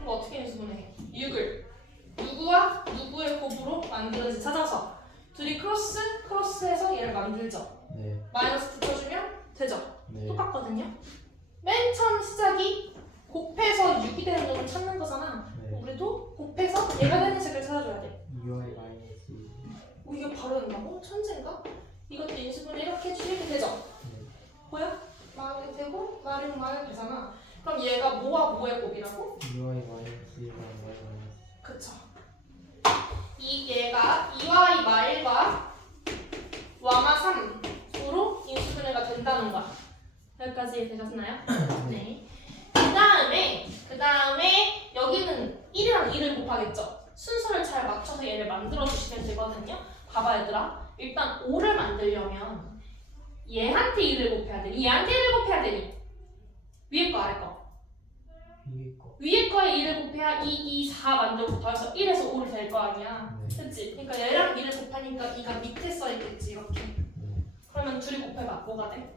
이거 어떻게 인수분해? 6을 누구와 누구의 곱으로 만드는지 찾아서 둘이 크로스해서 얘를 만들죠. 네. 마이너스 붙여주면 되죠. 네. 똑같거든요. 맨 처음 시작이 곱해서 6이 되는 놈을 찾는 거잖아. 네. 우리도 곱해서 얘가 되는 식을 찾아줘야 돼. 2y 마이너스 2. 이게 바로 된다고? 천재인가? 이것도 인수분해 이렇게 되죠? 네. 보여? 마음이 되고 말은 되잖아. 그럼 얘가 뭐와 뭐의 곱이라고? 2y 마이너스 1과 y 마이너스. 그쵸. 얘가 2y 마일과 와마 3으로 인수분해가 된다는 거야. 여기까지 되셨나요? 네. 그 다음에 여기는 1이랑 2를 곱하겠죠. 순서를 잘 맞춰서 얘를 만들어 주시면 되거든요. 봐봐 얘들아. 일단 5를 만들려면 얘한테 2를 곱해야 되니? 얘한테 1을 곱해야 되니? 위에 거 아래 거? 위에 거. 위에 거에 2를 곱해야 2, 2, 4 만들고 더해서 1에서 5를 될 거 아니야. 네. 그치? 그러니까 얘랑 2를 곱하니까 2가 밑에 써있겠지 이렇게. 네. 그러면 둘이 곱해봐. 뭐가 돼?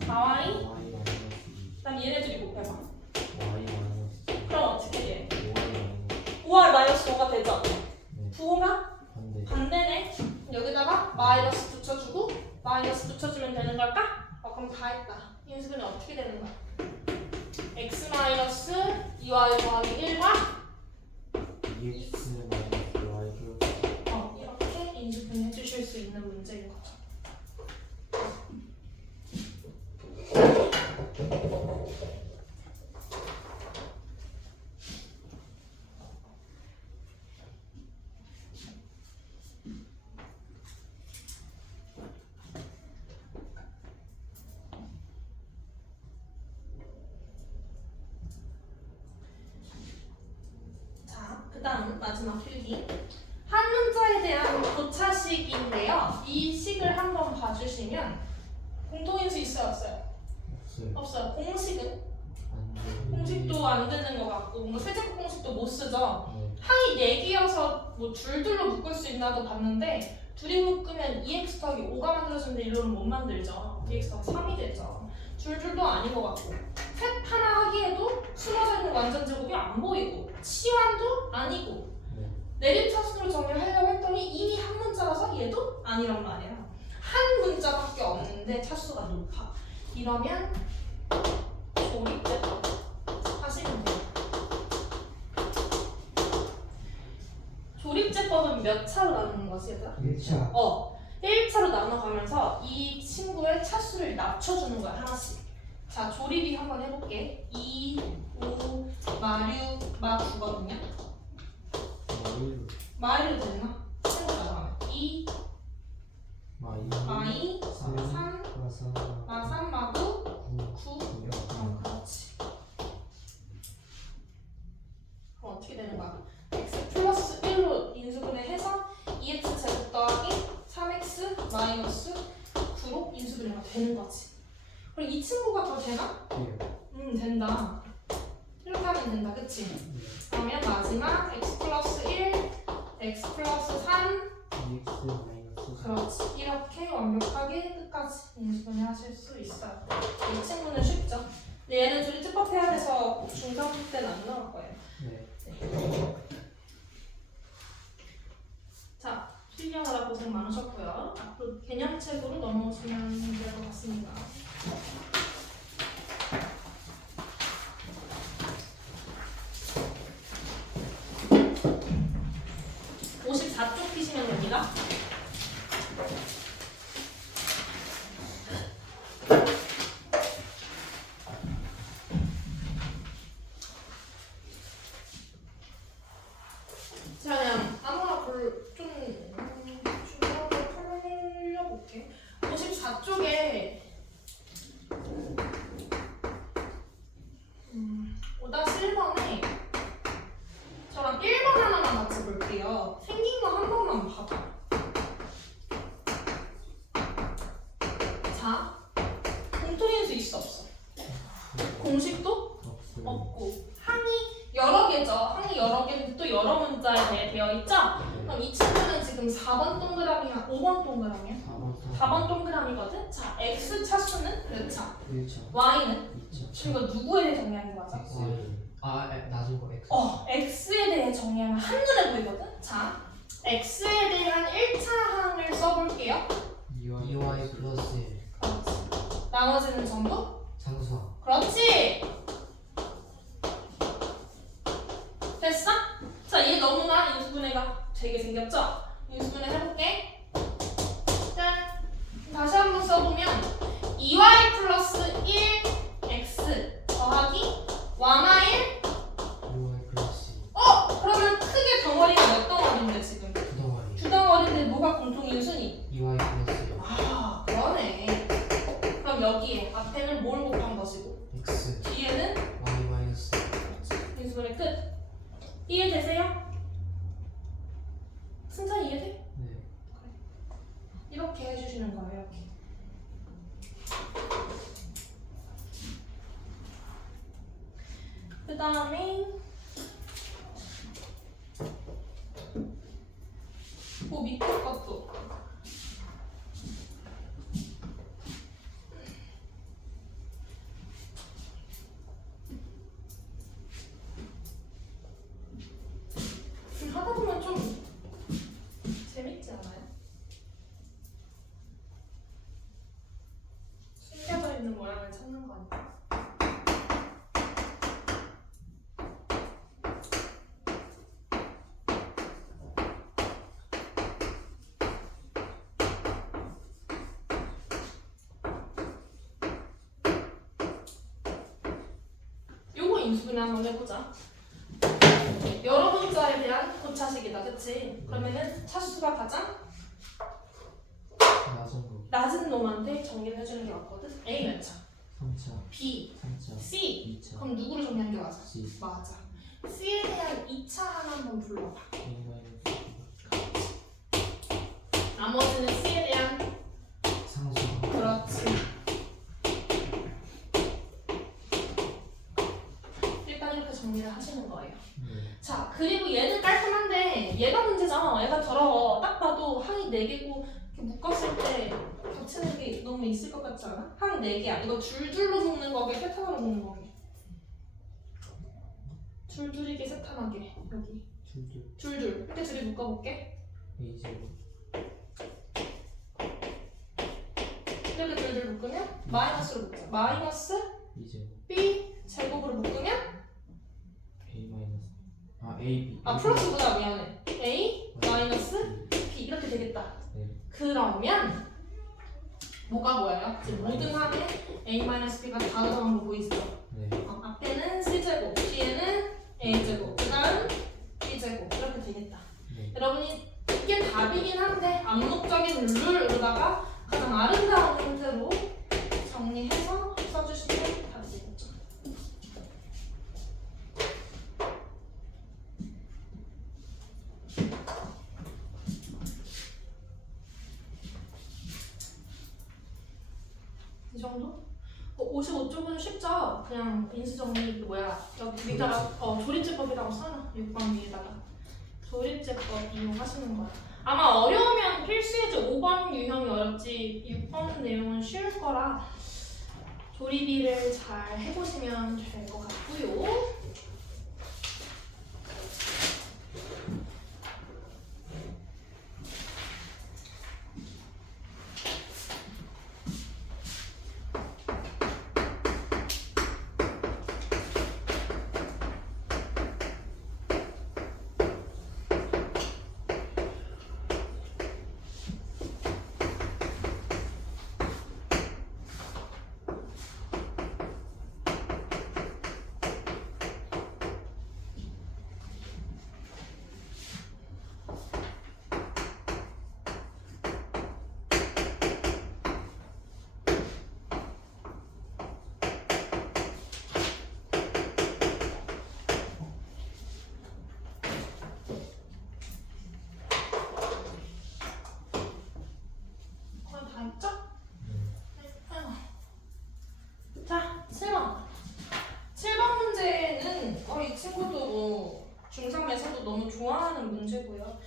4y y 마이너스 2. 그 다음 얘네들이 곱해봐. y 마이너스 2. 그럼 어떻게 돼? 5y 마이너스 5y 마이너스 5가 되죠? 네. 부호가 반대. 반대네. 여기다가 마이너스 붙여주고 마이너스 붙여주면 되는 걸까? 그럼 다 했다. 인수분해 어떻게 되는 거야? x 마이너스 2y 더하기 1과 2x 마이너스 y 플러스 이렇게 인수분해 해주실 수 있는 문제인 거죠. 그 다음 마지막 필기. 한 문자에 대한 고차식인데요. 이 식을 한번 봐주시면 공통인수 있어요? 없어요? 없어요. 없어요. 공식은? 안 돼. 공식도 안 되는 것 같고 뭔가 세제곱 공식도 못 쓰죠. 네. 항이 4개여서 뭐 줄둘로 묶을 수 있나도 봤는데 둘이 묶으면 2x 더하기 5가 만들어지는데 이로는 못 만들죠. dx 더하기 3이 되죠. 줄줄도 아닌 것 같고 셋 하나 하기에도 숨어져 있는 완전 제곱이 안 보이고 치환도 아니고 네. 내림차순으로 정리를 하려고 했더니 이미 한 문자라서 얘도 아니란 말이야. 한 문자밖에 없는데 차수가 높아. 이러면 조립제법 하시면 돼요. 조립제법은 그럼 몇 차로 나누는 거지 얘들아? 1차. 1차로 나눠가면서 이 친구의 차수를 낮춰주는 거야 하나씩. 자 조립이 한번 해볼게. 2, 5, 마6, 마9거든요. 마이로 됐나? 생각하자. 2, 마2, 3, 마3, 마9, 9. 그렇지. 그럼 어떻게 되는 거야? x 플러스 1로 인수분해해서 2x 제곱 더하기 3x 마이너스 9로 인수분해가 되는 거지. 그럼 이 친구가 더 되나? 된다. 이렇게 하면 된다, 그치? 그러면 마지막 x 플러스 1, x 플러스 3 그렇지. 이렇게 완벽하게 끝까지 인수분해 하실 수 있어요. 이 친구는 쉽죠? 근데 얘는 둘이 집합해야 돼서 중3 때는 안 나올 거예요. 네. 자, 필기하느라 고생 많으셨고요. 앞으로 개념책으로 넘어오시면 될 것 같습니다. (54쪽) 피시면 됩니다. 자, 그냥 아무나 중요하게 털려볼게. 54쪽에 5-1번에 저랑 1번 하나만 같이 볼게요. 생긴 거 한 번만 봐봐. 자, 공통인수 있어 없어? 공식도 없고 항이 여러 개죠. 항이 여러 개인데 또 여러 문자에 되어 있죠? 그럼 이 친구는 지금 4번 동그라미야, 5번 동그라미야? 4번 동그라미거든? 자, x 차수는 몇 차? 1차. y는? 2차. 이거 누구에 대해 정리하는 게 맞아? 낮은 거 X. x에 대해 정리하면 한눈에 보이거든? 자, x에 대한 1차 항을 써볼게요. 2y 플러스 1. 그렇지. 나머지는 전부? 상수항. 그렇지! 됐어? 자, 얘 너무나 인수분해가 되게 생겼죠? 인수분해 해볼게. 짠! 다시 한번 써보면 2y 플러스 1x 더하기 와마 1 2y 플러스 2. 그러면 크게 덩어리가 몇 덩어리인데 지금? 두 덩어리. 두 덩어리인데 뭐가 공통인수니? 2y 플러스 1. 그러네. 그럼 여기에 앞에는 뭘 곱한 것이고 X. 뒤에는 y 마이너스. 인수분해 끝. 이해되세요? 승차 이해돼? 네. 이렇게 해주시는 거예요. 이렇게. 그 다음에 그 밑에 것도 하다 보면 좀 재밌지 않아요? 숨겨져 있는 모양을 찾는 거니까. 요거 인수분해 한번 해보자. 여러 문자에 대한 고차식이다, 그치? 그러면은 차수가 가장 낮은 거. 낮은 놈한테 정리를 해주는 게 맞거든? A 몇 차? 3차. B, 3차. C. 2차. 그럼 누구를 정리하는 게 맞아? C. 맞아. C에 대한 2차 하나 한번 불러봐. A 마이너스. 나머지는 C에 대한 상수항. 그렇지. 일단 이렇게 정리를 하시는 거예요. 네. 자, 그리고 얘는 깔끔한데 얘가 문제잖아. 얘가 더러워. 딱 봐도 항이 4개고 이렇게 묶었을 때 겹치는 게 너무 있을 것 같지 않아? 항 4개야. 이거 줄줄로 묶는 거게 세타로 묶는 거게? 줄줄이게 세타나게 여기 줄줄. 줄줄 이렇게 둘이 묶어볼게. A 제곱. 이렇게 줄줄 묶으면 마이너스로 묶자. 마이너스 2 제곱. B 제곱으로 묶으면 A 마이너스. A, B. 아 플러스보다 미안해. A 마이너스 B 이렇게 되겠다. 네. 그러면 뭐가 뭐예요? 지금 모든 항에 A 마이너스 B가 다 들어간 거 보이시죠? 네. 앞에는 C제곱, 뒤에는 A제곱, 그 다음 B제곱 이렇게 되겠다. 네. 여러분이 이게 답이긴 한데 암묵적인 룰로다가 가장 아름다운 형태로 정리해서 써주시면 답이 되겠죠. 이 정도? 55쪽은 쉽죠? 그냥 인수정리 여기 위에다가 조립제법이라고 써놔. 6번 위에다가 조립제법 이용하시는 거야. 아마 어려우면 필수예제 5번 유형이 어렵지 6번 내용은 쉬울 거라 조립이를 잘 해보시면 될 것 같고요. 거의 다 했죠? 자, 7번 문제는 이 친구도 중3에서도 너무 좋아하는 문제고요.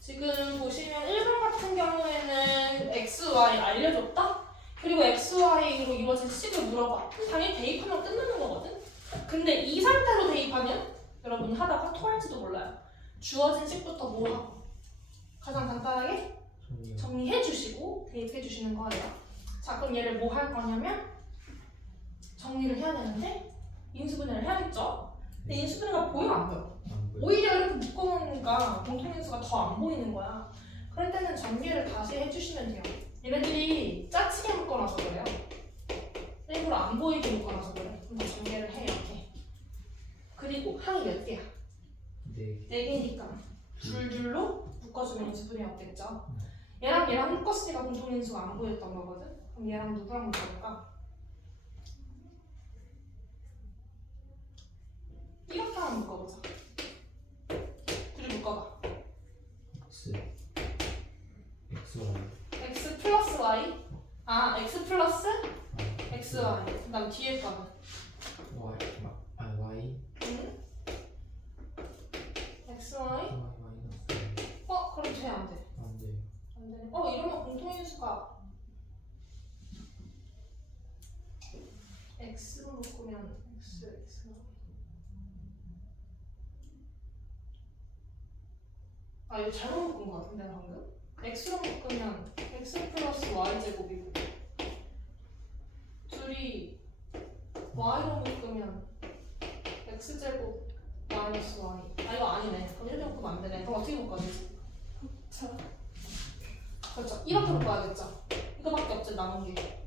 지금 보시면 1번 같은 경우에는 x, y 알려줬다? 그리고 x, y로 이루어진 식을 물어봐. 그럼 당연히 대입하면 끝나는 거거든? 근데 이 상태로 대입하면 여러분이 하다가 토할지도 몰라요. 주어진 식부터 뭐 하고 가장 간단하게 정리해 주시고 대입해 주시는 거예요. 자, 그럼 얘를 뭐 할 거냐면 정리를 해야 되는데 인수분해를 해야겠죠? 근데 인수분해가 보여 안 보여? 오히려 이렇게 묶어놓으니까 공통인수가 더 안 보이는 거야. 그럴 때는 정리를 다시 해주시면 돼요. 얘네들이 짜치게 묶어놔서 그래요. 일부러 안 보이게 묶어놔서 그래. 그럼 더 정리를 해 이렇게. 그리고 항이 몇 개야? 네. 4개니까 줄줄로 묶어주면 인수분해 없겠죠? 얘랑 묶었으니까 공통인수가 안 보였던 거거든? 그럼 얘랑 누구랑 묶어볼까? 이렇게 한번 묶어보자. 둘이 묶어봐. X, Y. x 플러스 y. x 플러스 x y. 그 다음 뒤에 거는 Y. Y. 응? x y. 마이너스. 그럼 돼 안 돼? 안 돼요. 안 되네. 이러면 공통인수가 x로 묶으면 x. 이거 잘못 묶은 거 같은데 방금? x로 묶으면 x 플러스 y 제곱이고 둘이 y로 묶으면 x 제곱 마이너스 y. 이거 아니네. 그럼 이렇게 묶으면 안 되네. 그럼 어떻게 묶어야 되지? 그렇죠. 이렇게 묶어야겠죠. 이거밖에 없지 남은 게.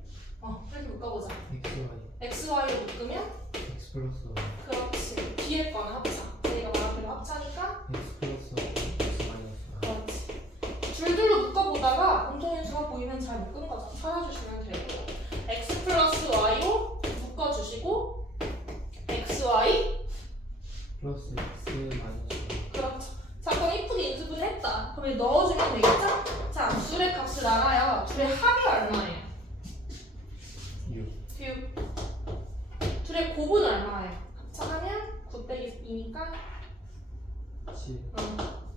이렇게 묶어보자. X, Y. x, y로 묶으면 X 플러스 Y. 그렇지. 뒤에 거는 합차. 저희가 말한 대로 합차니까 X 플러스 Y. X 마이너스 Y. 그렇지. 줄줄로 묶어보다가 공통인수가 보이면 잘 묶은 거죠. 찾아주시면 되고요. x 플러스 y로 묶어주시고 x, y. 플러스 X 마이너스 Y. 그렇죠. 자, 그럼 이쁘게 인수분해 했다. 그럼 이제 넣어주면 되겠죠? 자, 둘의 값을 알아요. 둘의 합이 얼마예요? 6. 6. 둘의 곱은 얼마예요? 합쳐하면 9 빼기 2니까 7.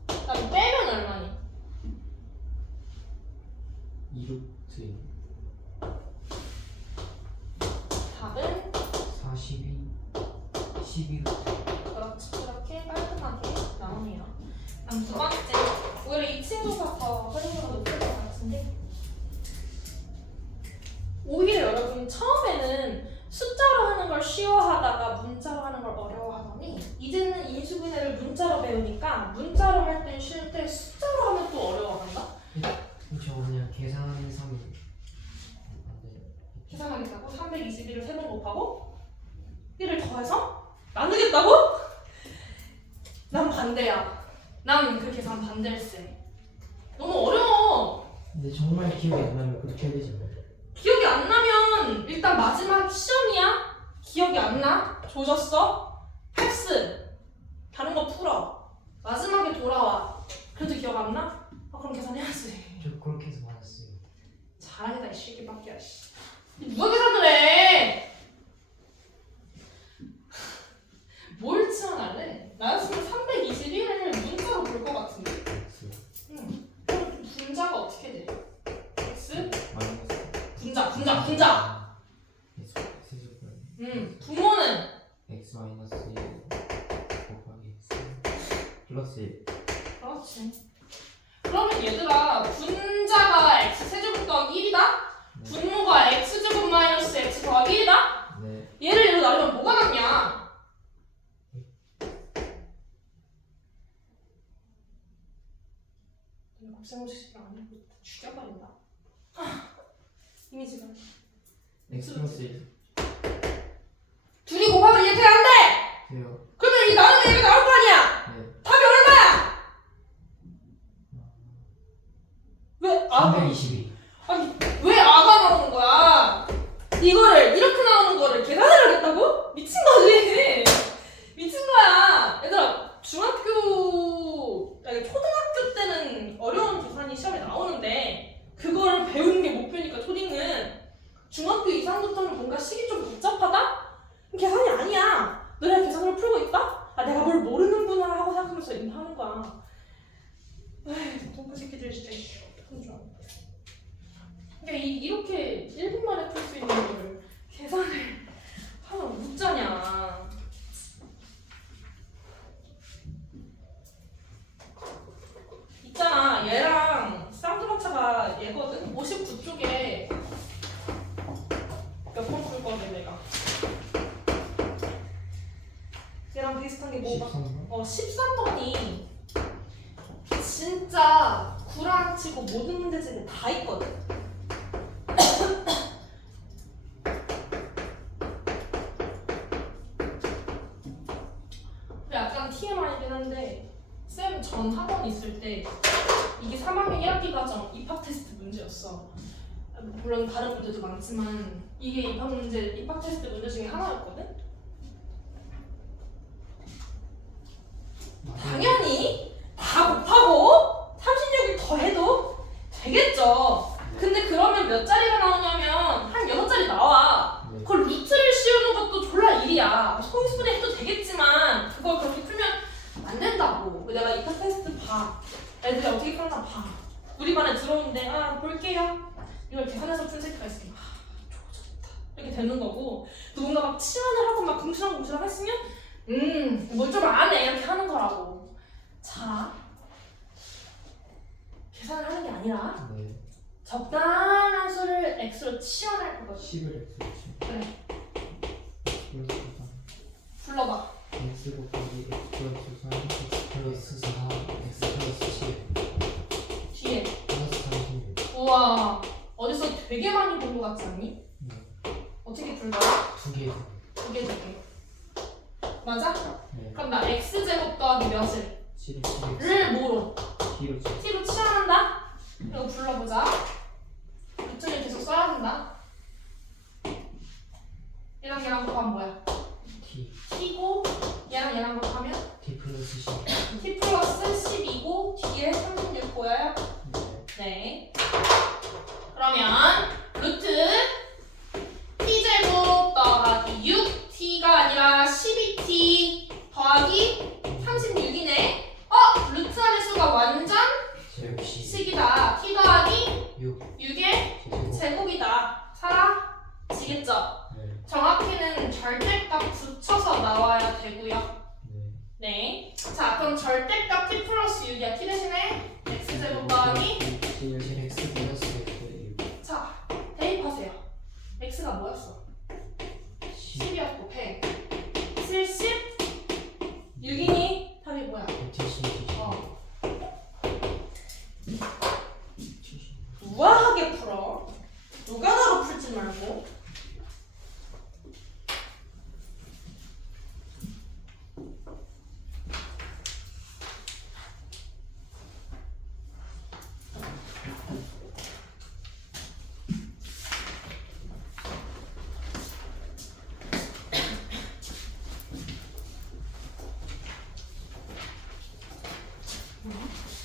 그다음 빼면 얼마니? 2루트. 답은 42. 12루트. 그렇죠. 이렇게 깔끔하게 나오네요. 그럼 두 번째. 오히려 이 친구가 더 활용도가 높을 것 같은데 오히려 여러분이 처음에는 숫자로 하는 걸 쉬워하다가 문자로 하는 걸 어려워하더니 이제는 인수분해 문제를 문자로 배우니까 문자로 할 땐 쉴 때 숫자로 하면 또 어려워한다? 저 그냥 계산 3 계산하겠다고? 321을 3번 곱하고 1을 더해서 나누겠다고? 난 반대야. 난 그 계산 반대일세. 너무 어려워. 근데 정말 기억이 안 나면 그렇게 해야 되지 뭐. 기억이 안 나면 일단 마지막 시험이야. 기억이 안 나? 조졌어? 패스. 다른 거 풀어. 마지막에 돌아와. 그래도 기억 안 나? 아, 그럼 계산해야지. 저 그렇게 해서 맞았어요. 잘한다 이 새끼밖에. 씨. 누가 계산을 해? 뭘 치환할래? 나였으면 321을 문자로 볼 것 같은데. X 응. 그럼 분자가 어떻게 돼? X? 마이너스 분자. X 분모는 X 마이너스 1 곱하기 X 플러스 1. 그렇지. 그러면 얘들아 분자가 x 세제곱 더하기 1이다? 분모가 x제곱 마이너스 x 더하기 1이다? 네. 얘를 얘로 나누면 뭐가 남냐? 곱셈공식 안 해도 죽여버린다. 이미 지금 X 플러스 1 둘이 곱하면 이렇게 안 돼! 돼요. 그러면 이 나누면 얘가 나올 거 아니야? 네. 답이 얼마야? 왜? 322. 아니 왜 아가 나오는 거야? 이거를 이렇게 나오는 거를 계산을 하겠다고? 미친 거지. 미친 거야. 얘들아 중학교 아니 초등학교 때는 어려운 계산이 시험에 나오는데 그거를 배우는 게 목표니까 초딩은 중학교 이상부터는 뭔가 식이 좀 복잡하다? 그럼 계산이 아니야. 너네가 계산을 풀고 있다? 아 내가 뭘 모르는구나 하고 생각하면서 하는 거야. 에이 동그 새끼들 진짜 어떡하는 줄 알아. 그러니까 이렇게 1분 만에 풀 수 있는 걸 계산을 하면 웃자냐. 있잖아 얘랑 쌍두마차가 얘거든. 59쪽에 몇 번 풀 건데 내가 얘랑 비슷한 게 뭐가 13번? 13번이 진짜 구라치고 모든 문제집에 다 있거든. 근데 약간 TMI이긴 한데 쌤 전 학원 있을 때 이게 3학년 1학기 과정 입학 테스트 문제였어. 물론 다른 문제도 많지만 이게 입학 테스트 문제 중에 하나였거든. 당연히 다 곱하고 36을 더해도 되겠죠. 근데 그러면 몇 자리가 나오냐면 한 6자리 나와. 네. 그걸 루트를 씌우는 것도 졸라 일이야. 소인수분해 해도 되겠지만 그걸 그렇게 풀면 안 된다고. 내가 입학 테스트 봐. 애들이 어떻게 풀나 봐. 우리 반에 들어오는데 아 볼게요. 이걸 계산해서 푼 새끼가 있으면 좋다 이렇게 되는 거고 누군가 막 치환을 하고 막 궁시렁궁시렁 했으면 뭘 좀 아네 이렇게 하는 거라고. 자 계산을 하는 게 아니라 네. 적당한 수를 x로 치환할 거거든. 10을 X로 그래 X 플러스 3 불러봐. X 곱하기 X 플러스 3 X 플러스 4 X 플러스 7 뒤에 플러스 36. 우와 어디서 되게 많이 본 거 같지 않니? 네. 어떻게 풀까? 2개. 두 개. 맞아? 네. 그럼 나 x제곱 더하기 몇을? 7을 7X 를 뭐로? T로 7. t로 치환한다? 이거 불러보자. 루트를 계속 써야 된다. 얘랑 얘랑 곱하면 뭐야? T t고 얘랑 곱하면 T 플러스 10. t 플러스 10이고 뒤에 36 보여요? 네. 네. 그러면 루트 t제곱 더하기 6t가 아니라 12t 더하기 36이네. 루트 안의 수가 완전 제곱시 식이다. t 더하기 6 6의 제곱. 제곱이다. 사라지겠죠? 네. 정확히는 절대값 붙여서 나와야 되고요. 네. 네. 자, 그럼 절대값 t 플러스 6이야. t 대신에 x제곱 더하기 7 X 플러스 X 6. 자, 대입하세요. x가 뭐였어? 10이었고 100 70 6이니? 말고.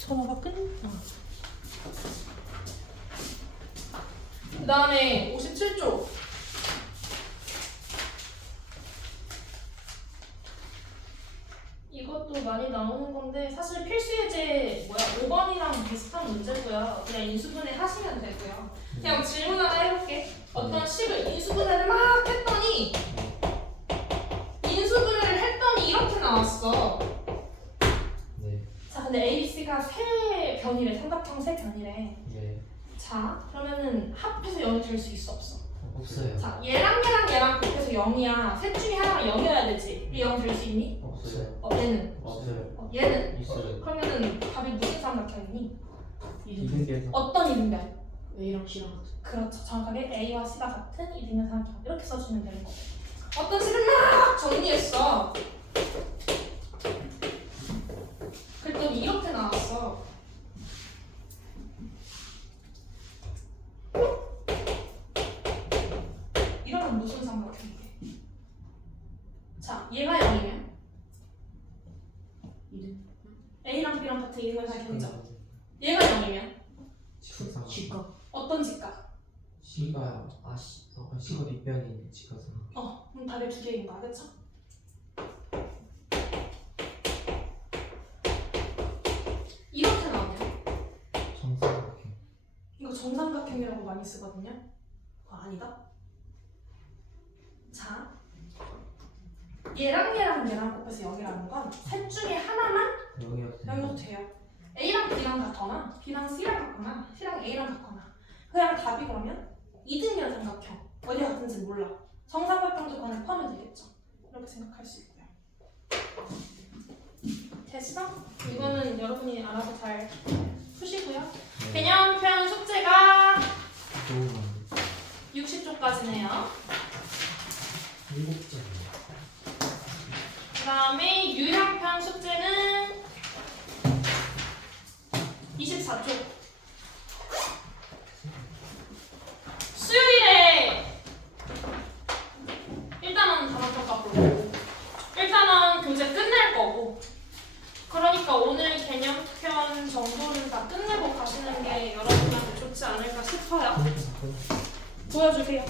전화가 끊. 그 다음에 57쪽. 이것도 많이 나오는 건데 사실 필수 예제 5번이랑 비슷한 문제고요. 그냥 인수분해 하시면 되고요. 그냥 질문 하나 해볼게. 어떤 식을 인수분해를 막 했더니 이렇게 나왔어. 네. 자, 근데 ABC가 세 변이래. 삼각형 세 변이래. 네. 자, 그러면은 합해서 0이 될 수 있어, 없어? 없어요. 자, 얘랑 곱해서 0이야. 셋 중에 하나가 0이어야 되지. 0 될 수 있니? 없어요. 얘는? 없어요. 얘는? 있어요. 그러면은 답이 무슨 삼각형이니? 이등변. 어떤 이등변? A랑 C랑 같은. 그렇죠. 정확하게 A와 C가 같은 이등변 삼각형. 이렇게 써주면 되는 거고. 어떤 식을 막 정리했어. 그랬더니 이렇게 나왔어. 이러면 무슨 삼각형이게? 자, 얘가 0이면 이등. A랑 B랑 같은 이등변 삼각형이죠. 음. 얘가 0이면 C가. 어떤 직각? C가 C가 뒷변인데 C가 그럼 답이 두 개인 거야, 그쵸? 이렇게 나오면 정삼각형. 이거 정삼각형이라고 많이 쓰거든요. 아니다. 자, 얘랑 곱해서 0이라는 건 셋 중에 하나만 여기였어요. 0이어도 돼요. A랑 B랑 같거나 B랑 C랑 같거나 C랑 A랑 같거나 그냥 답이 그러면 이등변 삼각형 어디 같은지 몰라. 정삼각형도 그 안에 포함이 되겠죠. 이렇게 생각할 수 있고요. 됐어? 이거는 여러분이 알아서 잘 푸시고요. 네. 개념편 숙제가 좋은 60쪽까지네요. 7점. 그 다음에 유형편 숙제는 24쪽. 수요일에 일단은 단원평가 보고 일단은 교재 끝낼 거고 그러니까 오늘 개념편 정도는 다 끝내고 가시는 게 여러분한테 좋지 않을까 싶어요. 보여주세요.